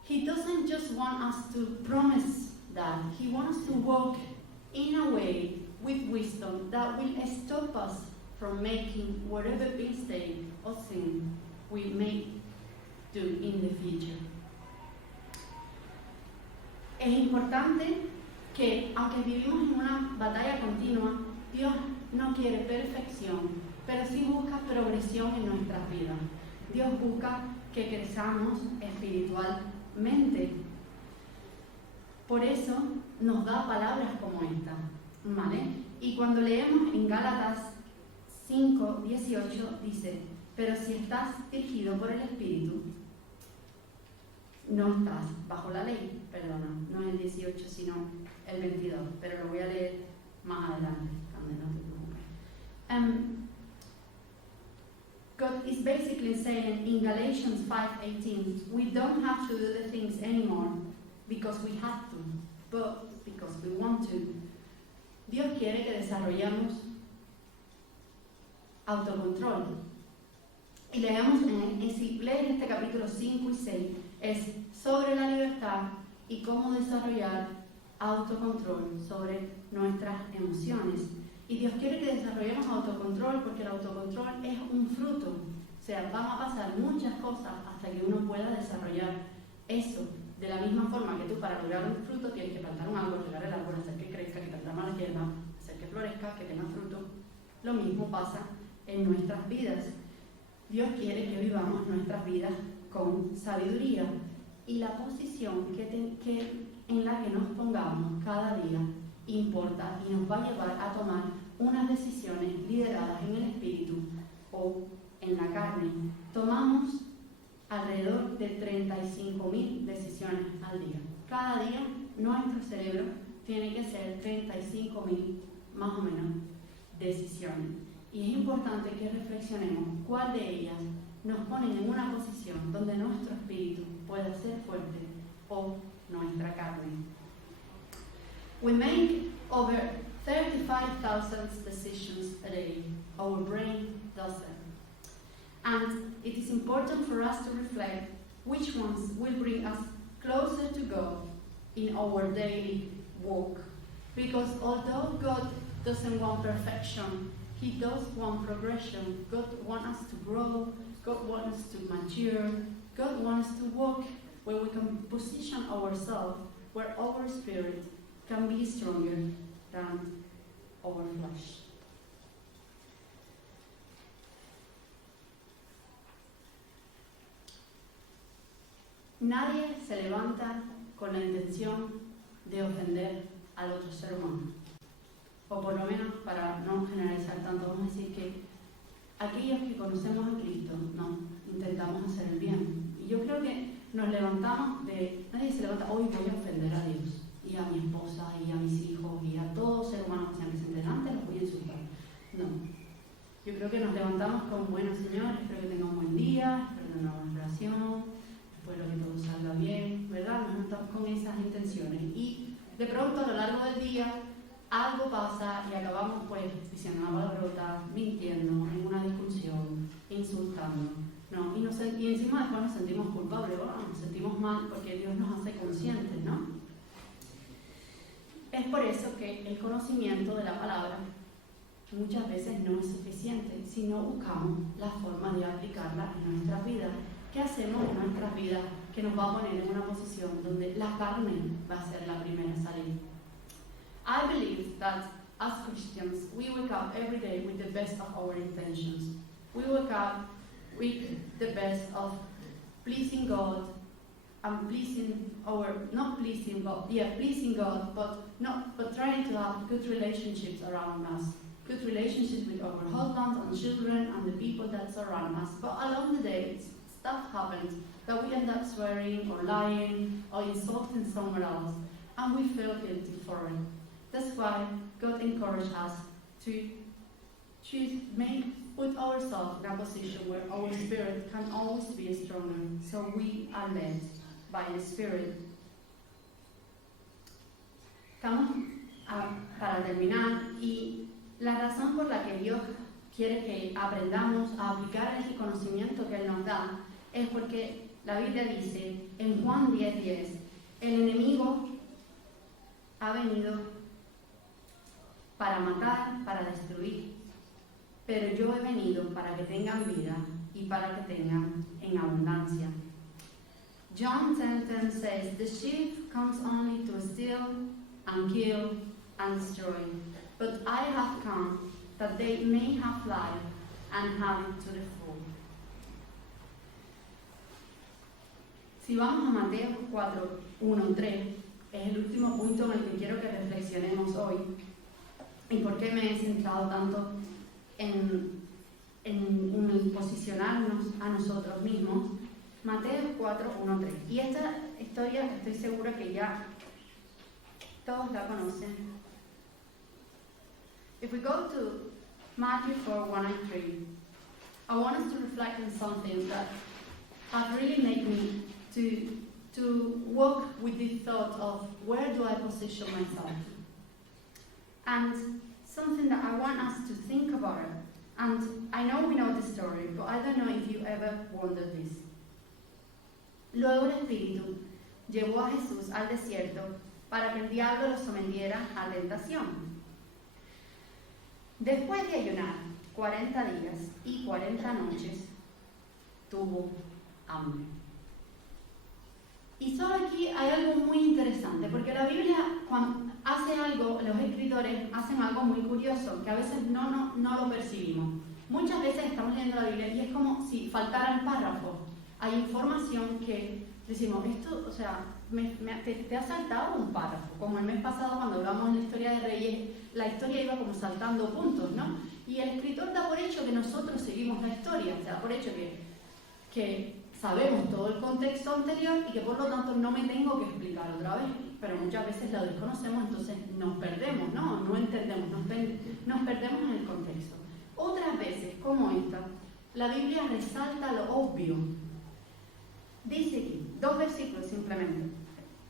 He doesn't just want us to promise that. He wants to walk in a way with wisdom that will stop us from making whatever mistake or sin we may do in the future. Es importante que, aunque vivimos en una batalla continua, Dios no quiere perfección, pero sí busca progresión en nuestras vidas. Dios busca que crezamos espiritualmente. Por eso nos da palabras como esta, ¿vale? Y cuando leemos en Gálatas 5:18 dice, pero si estás dirigido por el Espíritu, no estás bajo la ley, perdona, no es el 18 sino el 22, pero lo voy a leer más adelante, no te preocupes. God is basically saying in Galatians 5:18, we don't have to do the things anymore because we have to, but because we want to. Dios quiere que desarrollemos autocontrol. Y leemos leer este capítulo 5 y 6, es sobre la libertad y cómo desarrollar autocontrol sobre nuestras emociones. Y Dios quiere que desarrollemos autocontrol porque el autocontrol es un fruto. O sea, van a pasar muchas cosas hasta que uno pueda desarrollar eso. De la misma forma que tú para lograr un fruto tienes que plantar un árbol, regar el árbol, hacer que crezca, que plantar más hierba, hacer que florezca, que tenga fruto. Lo mismo pasa en nuestras vidas. Dios quiere que vivamos nuestras vidas con sabiduría y la posición en la que nos pongamos cada día importa y nos va a llevar a tomar unas decisiones lideradas en el espíritu o en la carne. Tomamos alrededor de 35.000 decisiones al día. Cada día nuestro cerebro tiene que ser 35.000 más o menos decisiones. Y es importante que reflexionemos cuál de ellas nos ponen en una posición donde nuestro espíritu pueda ser fuerte o nuestra carne. We make over 35,000 decisions a day. Our brain doesn't. And it is important for us to reflect which ones will bring us closer to God in our daily walk. Because although God doesn't want perfection, He does want progression. God wants us to grow. God wants us to mature. God wants us to walk where we can position ourselves, where our spirit can be stronger than our flesh. Nadie se levanta con la intención de ofender al otro ser humano. O por lo menos, para no generalizar tanto, vamos a decir que aquellos que conocemos a Cristo, no, intentamos hacer el bien. Y yo creo que nos levantamos nadie se levanta, hoy voy a ofender a Dios, y a mi esposa, y a mis hijos, y a todo ser humano que sean que se entere los voy a insultar. No. Yo creo que nos levantamos con, bueno, Señor, espero que tenga un buen día, espero tener una buena relación, espero que todo salga bien, ¿verdad? Nos levantamos con esas intenciones. Y de pronto, a lo largo del día, algo pasa y acabamos pues diciendo una palabrota, mintiendo, en una discusión, insultando, ¿no? Y encima después nos sentimos culpables, ¿no? Nos sentimos mal porque Dios nos hace conscientes, ¿no? Es por eso que el conocimiento de la palabra muchas veces no es suficiente si no buscamos la forma de aplicarla en nuestras vidas. ¿Qué hacemos en nuestras vidas que nos va a poner en una posición donde la carne va a ser la primera a salir? I believe that as Christians, we wake up every day with the best of our intentions. We wake up with the best of pleasing God and pleasing God, but trying to have good relationships around us. Good relationships with our husbands and children and the people that surround us. But along the day, stuff happens that we end up swearing or lying or insulting someone else, and we feel guilty for it. That's why God encouraged us to put ourselves in a position where our spirit can always be stronger, so we are led by the Spirit. Estamos para terminar, y la razón por la que Dios quiere que aprendamos a aplicar ese conocimiento que Él nos da es porque La Biblia dice en Juan 10:10, el enemigo ha venido para matar, para destruir, pero yo he venido para que tengan vida y para que tengan en abundancia. John 10:10 says, the thief comes only to steal and kill and destroy, but I have come that they may have life and have it to the full. Si vamos a Mateo 4:1-3, es el último punto en el que quiero que reflexionemos hoy. ¿Y por qué me he centrado tanto en posicionarnos a nosotros mismos? Mateo 4:1-3. Y esta historia estoy segura que ya todos la conocen. If we go to Matthew 4:1-3, I want us to reflect on something that has really made me to walk with the thought of where do I position myself? And something that I want us to think about it. And I know we know the story, but I don't know if you ever wondered this. Luego el Espíritu llevó a Jesús al desierto para que el diablo lo sometiera a tentación. Después de ayunar 40 días y 40 noches, tuvo hambre. Y solo aquí hay algo muy interesante, porque la Biblia cuando hace algo, los escritores hacen algo muy curioso, que a veces no lo percibimos. Muchas veces estamos leyendo la Biblia y es como si faltaran párrafos. Hay información que decimos, esto, o sea, te ha saltado un párrafo, como el mes pasado cuando hablamos de la historia de Reyes, la historia iba como saltando puntos, ¿no? Y el escritor da por hecho que nosotros seguimos la historia, o sea, da por hecho que sabemos todo el contexto anterior y que por lo tanto no me tengo que explicar otra vez, pero muchas veces lo desconocemos, entonces nos perdemos, no entendemos, nos perdemos en el contexto. Otras veces, como esta, la Biblia resalta lo obvio. Dice aquí, 2 versículos simplemente.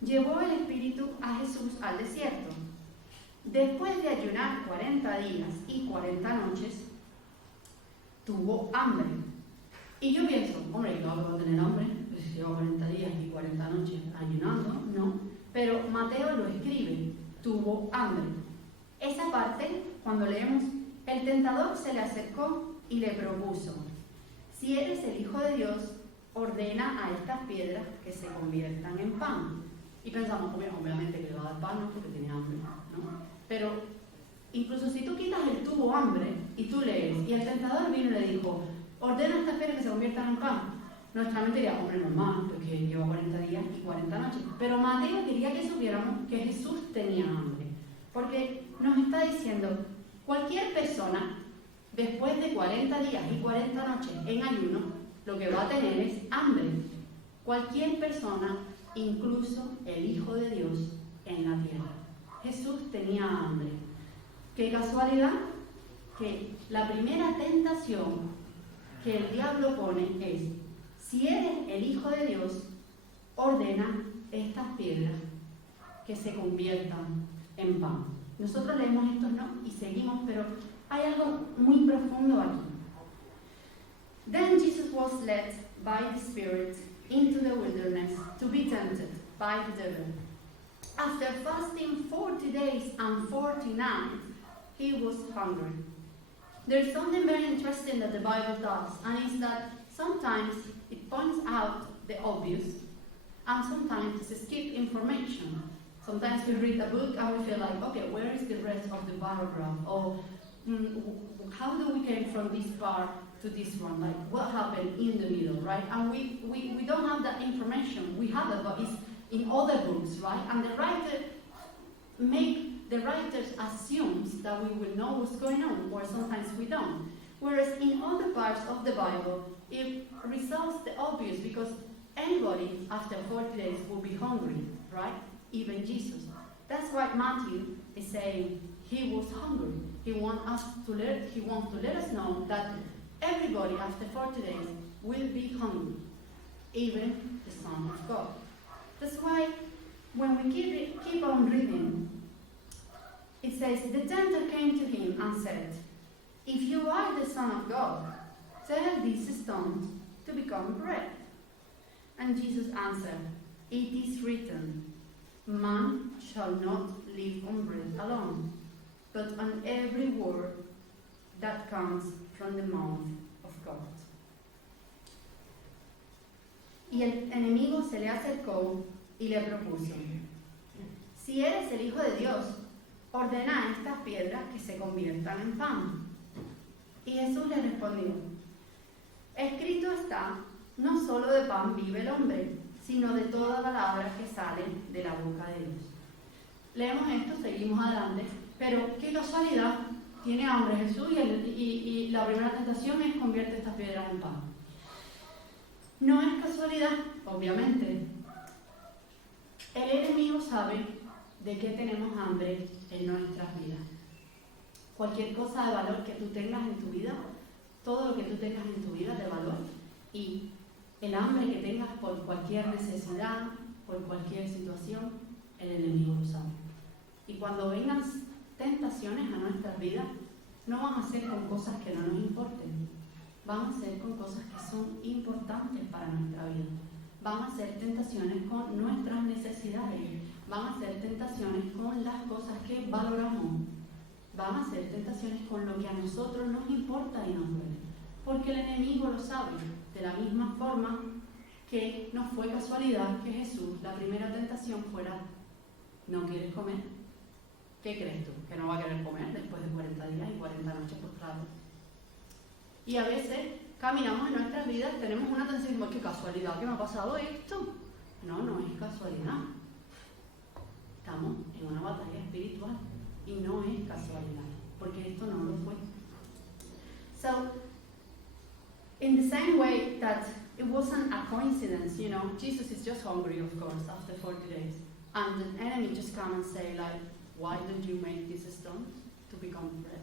Llevó el Espíritu a Jesús al desierto. Después de ayunar 40 días y 40 noches, tuvo hambre. Y yo pienso, hombre, claro, va a tener hambre, pues si lleva 40 días y 40 noches ayunando, no. Pero Mateo lo escribe, tuvo hambre. Esa parte, cuando leemos, el tentador se le acercó y le propuso, si eres el Hijo de Dios, ordena a estas piedras que se conviertan en pan. Y pensamos, obviamente que le va a dar pan, ¿no? Porque tiene hambre, ¿no? Pero incluso si tú quitas el tuvo hambre y tú lees, y el tentador vino y le dijo, ordena a estas piedras que se conviertan en pan. Nuestra mente diría, hombre, normal, porque lleva 40 días y 40 noches. Pero Mateo quería que supiéramos que Jesús tenía hambre. Porque nos está diciendo, cualquier persona, después de 40 días y 40 noches en ayuno, lo que va a tener es hambre. Cualquier persona, incluso el Hijo de Dios en la tierra. Jesús tenía hambre. Qué casualidad que la primera tentación que el diablo pone es, si eres el Hijo de Dios, ordena estas piedras que se conviertan en pan. Nosotros leemos esto, ¿no? Y seguimos, pero hay algo muy profundo aquí. Then Jesus was led by the Spirit into the wilderness to be tempted by the devil. After fasting 40 days and 40 nights, he was hungry. There's something very interesting that the Bible does, and it's that sometimes it points out the obvious, and sometimes it skips information. Sometimes we read a book and we feel like, okay, where is the rest of the paragraph? Or how do we get from this part to this one? Like, what happened in the middle, right? And we don't have that information. We have it, but it's in other books, right? And the writers assumes that we will know what's going on, or sometimes we don't. Whereas in other parts of the Bible, it resolves the obvious, because anybody after 40 days will be hungry, right? Even Jesus. That's why Matthew is saying he was hungry. He wants to let us know that everybody after 40 days will be hungry, even the Son of God. That's why when we keep on reading, it says, the tempter came to him and said, if you are the Son of God, tell these stones to become bread. And Jesus answered, "It is written, man shall not live on bread alone, but on every word that comes from the mouth of God." Y el enemigo se le acercó y le propuso: "Si eres el Hijo de Dios, ordena a estas piedras que se conviertan en pan". Y Jesús le respondió: "Escrito está, no solo de pan vive el hombre, sino de toda palabra que sale de la boca de Dios". Leemos esto, seguimos adelante, pero qué casualidad, tiene hambre Jesús y la primera tentación es: convierte estas piedras en pan. No es casualidad, obviamente. El enemigo sabe de qué tenemos hambre en nuestras vidas. Cualquier cosa de valor que tú tengas en tu vida, todo lo que tú tengas en tu vida de valor, y el hambre que tengas por cualquier necesidad, por cualquier situación, el enemigo lo sabe. Y cuando vengan tentaciones a nuestras vidas, no van a ser con cosas que no nos importen, van a ser con cosas que son importantes para nuestra vida. Van a ser tentaciones con nuestras necesidades, van a ser tentaciones con las cosas que valoramos, van a ser tentaciones con lo que a nosotros nos importa y nos duele. Porque el enemigo lo sabe, de la misma forma que no fue casualidad que Jesús, la primera tentación fuera: ¿no quieres comer? ¿Qué crees tú? ¿Que no va a querer comer después de 40 días y 40 noches postrados? Y a veces caminamos en nuestras vidas, tenemos una tensión: ¿qué casualidad que me ha pasado esto? No, no es casualidad. Estamos en una batalla espiritual y no es casualidad, porque esto no lo fue. So, in the same way that it wasn't a coincidence, you know, Jesus is just hungry, of course, after 40 days. And the enemy just come and say, like, "Why don't you make these stones to become bread?"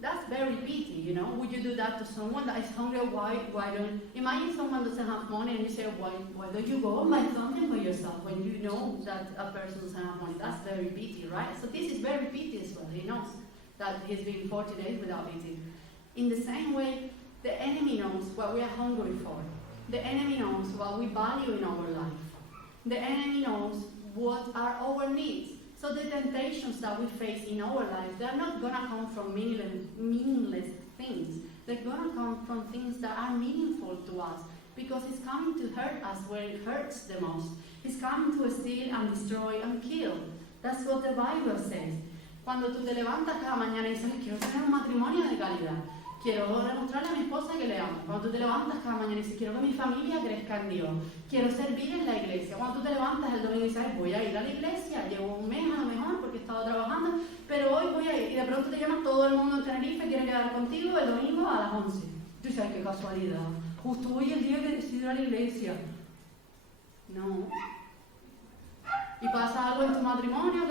That's very pity, you know. Would you do that to someone that is hungry? Why don't... Imagine someone doesn't have money and you say, why don't you go and buy something for yourself when you know that a person doesn't have money? That's very pity, right? So this is very pity as well. He knows that he's been 40 days without eating. In the same way, the enemy knows what we are hungry for. The enemy knows what we value in our life. The enemy knows what are our needs. So the temptations that we face in our life, they're not going to come from meaningless things. They're going to come from things that are meaningful to us, because it's coming to hurt us where it hurts the most. It's coming to steal and destroy and kill. That's what the Bible says. Cuando tú te levantas cada mañana y dices: quiero tener un matrimonio de calidad, quiero demostrarle a mi esposa que le amo. Cuando tú te levantas cada mañana y dices: quiero que mi familia crezca en Dios, quiero servir en la iglesia. Cuando tú te levantas el domingo y dices: voy a ir a la iglesia, llevo un mes a lo mejor porque he estado trabajando, pero hoy voy a ir. Y de pronto te llama todo el mundo en Tenerife, quiere quedar contigo el domingo a las 11. Tú dices: ay, qué casualidad, justo hoy el día que decidí ir a la iglesia. No. Y pasa algo en tu matrimonio,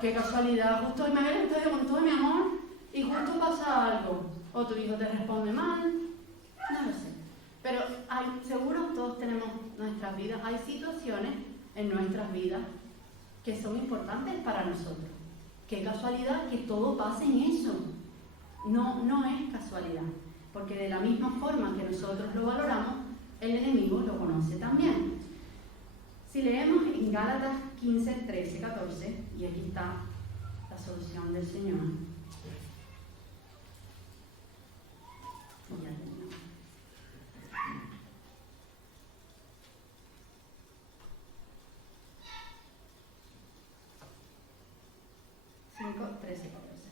qué casualidad, justo hoy me había levantado con todo mi amor y justo pasa algo. O tu hijo te responde mal, no lo sé. Pero seguro todos tenemos nuestras vidas, hay situaciones en nuestras vidas que son importantes para nosotros. Qué casualidad que todo pase en eso. No es casualidad, porque de la misma forma que nosotros lo valoramos, el enemigo lo conoce también. Si leemos en Gálatas 15, 13, 14, y aquí está la solución del Señor. Ya terminamos. 5, 13, 14.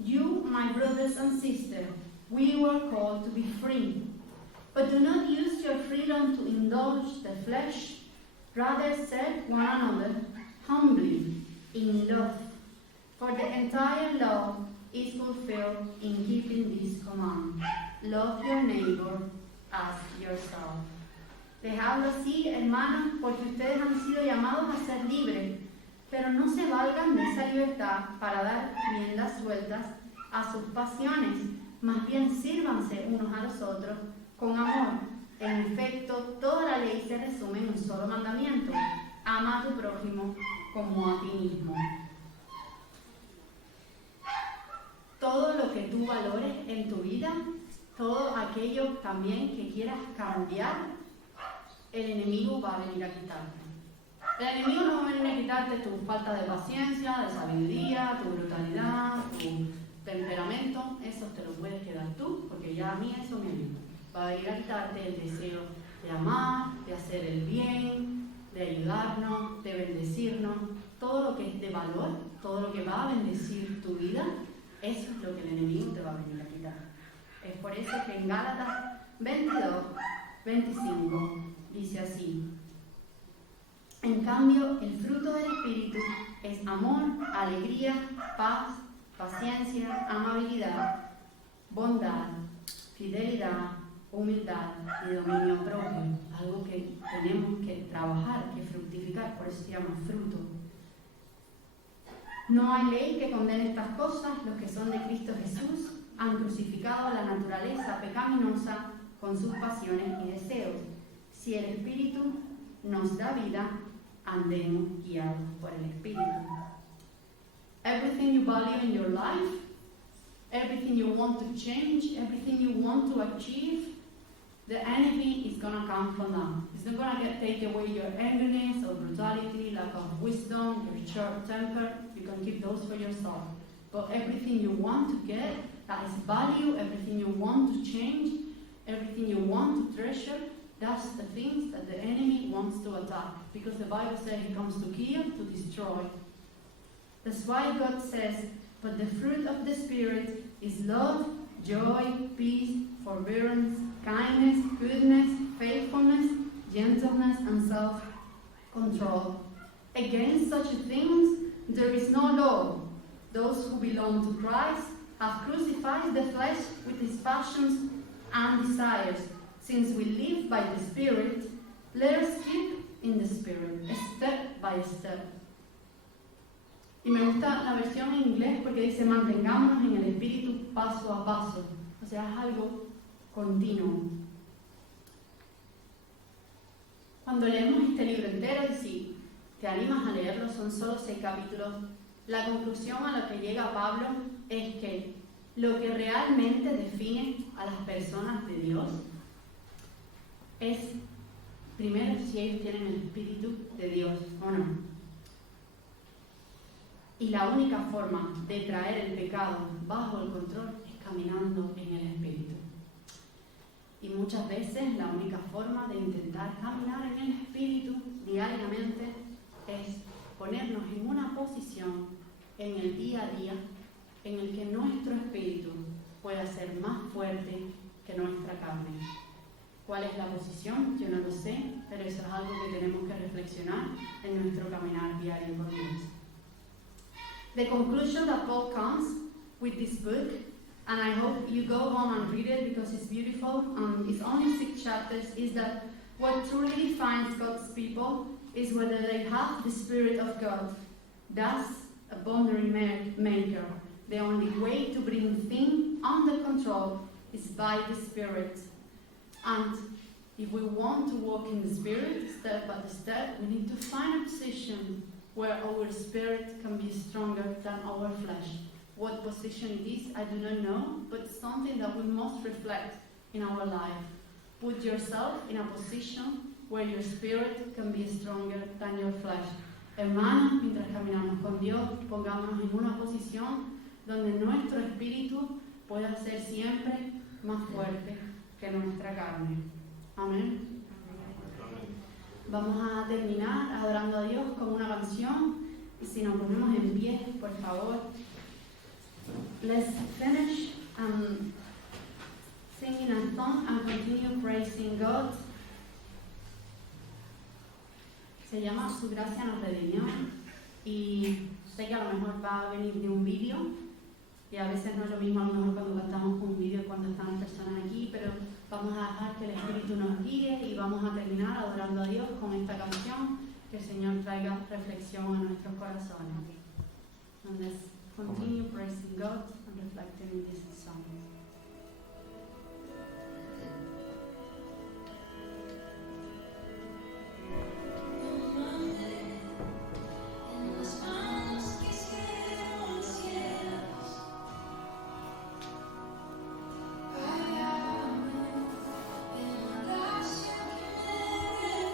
You, my brothers and sisters, we were called to be free, but do not use your freedom to indulge the flesh. Rather serve one another humbly in love, for the entire law is fulfilled in keeping this command: love your neighbor as yourself. Les hablo así, hermanos, porque ustedes han sido llamados a ser libres, pero no se valgan de esa libertad para dar riendas sueltas a sus pasiones, más bien sírvanse unos a los otros con amor. En efecto, toda la ley se resume en un solo mandamiento: ama a tu prójimo como a ti mismo. Todo lo que tú valores en tu vida, todo aquello también que quieras cambiar, el enemigo va a venir a quitarte. El enemigo no va a venir a quitarte tu falta de paciencia, de sabiduría, tu brutalidad, tu temperamento. Eso te lo puedes quedar tú, porque ya a mí eso me ayuda. Va a venir a quitarte el deseo de amar, de hacer el bien, de ayudarnos, de bendecirnos. Todo lo que es de valor, todo lo que va a bendecir tu vida, eso es lo que el enemigo te va a venir a quitar. Es por eso que en Gálatas 22, 25 dice así: en cambio, el fruto del Espíritu es amor, alegría, paz, paciencia, amabilidad, bondad, fidelidad, humildad y dominio propio. Algo que tenemos que trabajar, que fructificar, por eso se llama fruto. No hay ley que condene estas cosas. Los que son de Cristo Jesús han crucificado a la naturaleza pecaminosa con sus pasiones y deseos. Si el Espíritu nos da vida, andemos guiados por el Espíritu. Everything you value in your life, everything you want to change, everything you want to achieve, the enemy is going to come from that. It's not going to take away your angerness or brutality, lack of wisdom, your short temper. You can keep those for yourself. But everything you want to get, that is value, everything you want to change, everything you want to treasure, that's the things that the enemy wants to attack. Because the Bible says he comes to kill, to destroy. That's why God says, but the fruit of the Spirit is love, joy, peace, forbearance, kindness, goodness, faithfulness, gentleness, and self-control. Against such things there is no law. Those who belong to Christ have crucified the flesh with its passions and desires. Since we live by the Spirit, let us keep in the Spirit, step by step. Y me gusta la versión en inglés porque dice mantengámonos en el Espíritu paso a paso. O sea, es algo continuo. Cuando leemos este libro entero, y si te animas a leerlo, son solo 6 capítulos, la conclusión a la que llega Pablo es que lo que realmente define a las personas de Dios es, primero, si ellos tienen el Espíritu de Dios o no. Y la única forma de traer el pecado bajo el control es caminando en el Espíritu. Y muchas veces la única forma de intentar caminar en el Espíritu diariamente es ponernos en una posición en el día a día en el que nuestro espíritu pueda ser más fuerte que nuestra carne. ¿Cuál es la posición? Yo no lo sé, pero eso es algo que tenemos que reflexionar en nuestro caminar diario con Dios. The conclusion that Paul comes with this book, and I hope you go home and read it because it's beautiful, it's only 6 chapters, is that what truly defines God's people is whether they have the Spirit of God. That's a boundary maker. The only way to bring things under control is by the Spirit. And if we want to walk in the Spirit, step by step, we need to find a position where our spirit can be stronger than our flesh. What position it is, I do not know, but it's something that we must reflect in our life. Put yourself in a position where your spirit can be stronger than your flesh. Hermanos, mientras caminamos con Dios, pongámonos en una posición donde nuestro espíritu pueda ser siempre más fuerte que nuestra carne. Amén. Vamos a terminar adorando a Dios con una canción, y si nos ponemos en pie, por favor. Let's finish singing a song and continue praising God. Se llama Su gracia nos redimió, y sé que a lo mejor va a venir de un vídeo, y a veces no es lo mismo a lo mejor cuando cantamos un vídeo cuando están las personas aquí, pero vamos a dejar que el Espíritu nos guíe y vamos a terminar adorando a Dios con esta canción, que el Señor traiga reflexión a nuestros corazones. And let's continue praising God and reflecting in this song. Allá en la gracia que me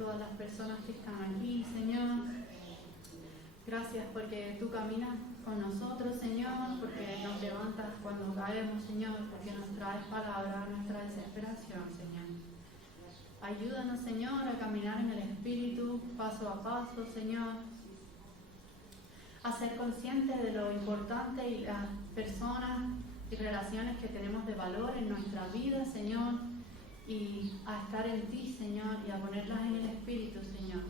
todas las personas que están aquí, Señor. Gracias porque tú caminas con nosotros, Señor, porque nos levantas cuando caemos, Señor, porque nos traes palabra a nuestra desesperación, Señor. Ayúdanos, Señor, a caminar en el Espíritu, paso a paso, Señor, a ser conscientes de lo importante y las personas y relaciones que tenemos de valor en nuestra vida, Señor, y a estar en ti, Señor, y a ponerlas en el Espíritu, Señor.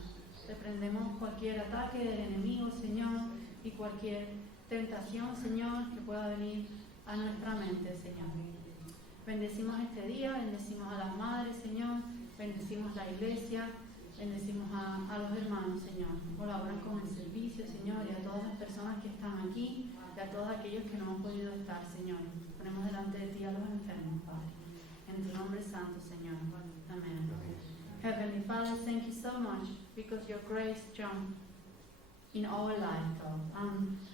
Reprendemos cualquier ataque del enemigo, Señor, y cualquier tentación, Señor, que pueda venir a nuestra mente, Señor. Bendecimos este día, bendecimos a las madres, Señor, bendecimos la iglesia, bendecimos a los hermanos, Señor. Colaboran con el servicio, Señor, y a todas las personas que están aquí, y a todos aquellos que no han podido estar, Señor. Ponemos delante de ti a los enfermos, Padre. En tu nombre santo, Señor. Amén. Heavenly Father, thank you so much because your grace jumped in our life, God.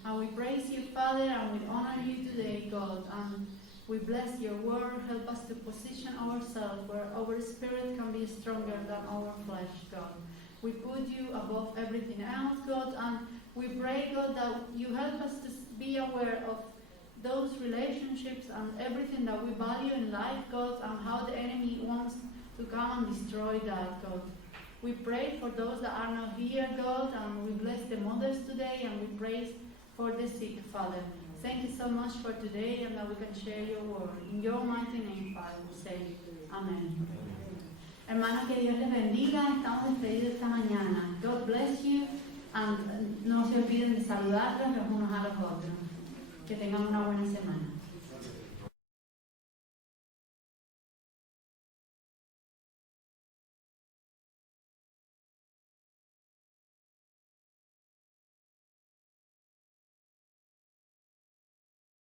And we praise you, Father, and we honor you today, God. And we bless your word. Help us to position ourselves where our spirit can be stronger than our flesh, God. We put you above everything else, God, and we pray, God, that you help us to be aware of those relationships and everything that we value in life, God, and how the enemy wants to come and destroy that, God. We pray for those that are not here, God, and we bless the mothers today, and we pray for the sick, Father. Thank you so much for today, and that we can share your word. In your mighty name, Father, we say, Amen. Hermanos, que Dios les bendiga. Estamos despedidos esta mañana. God bless you, and no se olviden de saludarlos los unos a los otros. Que tengan una buena semana.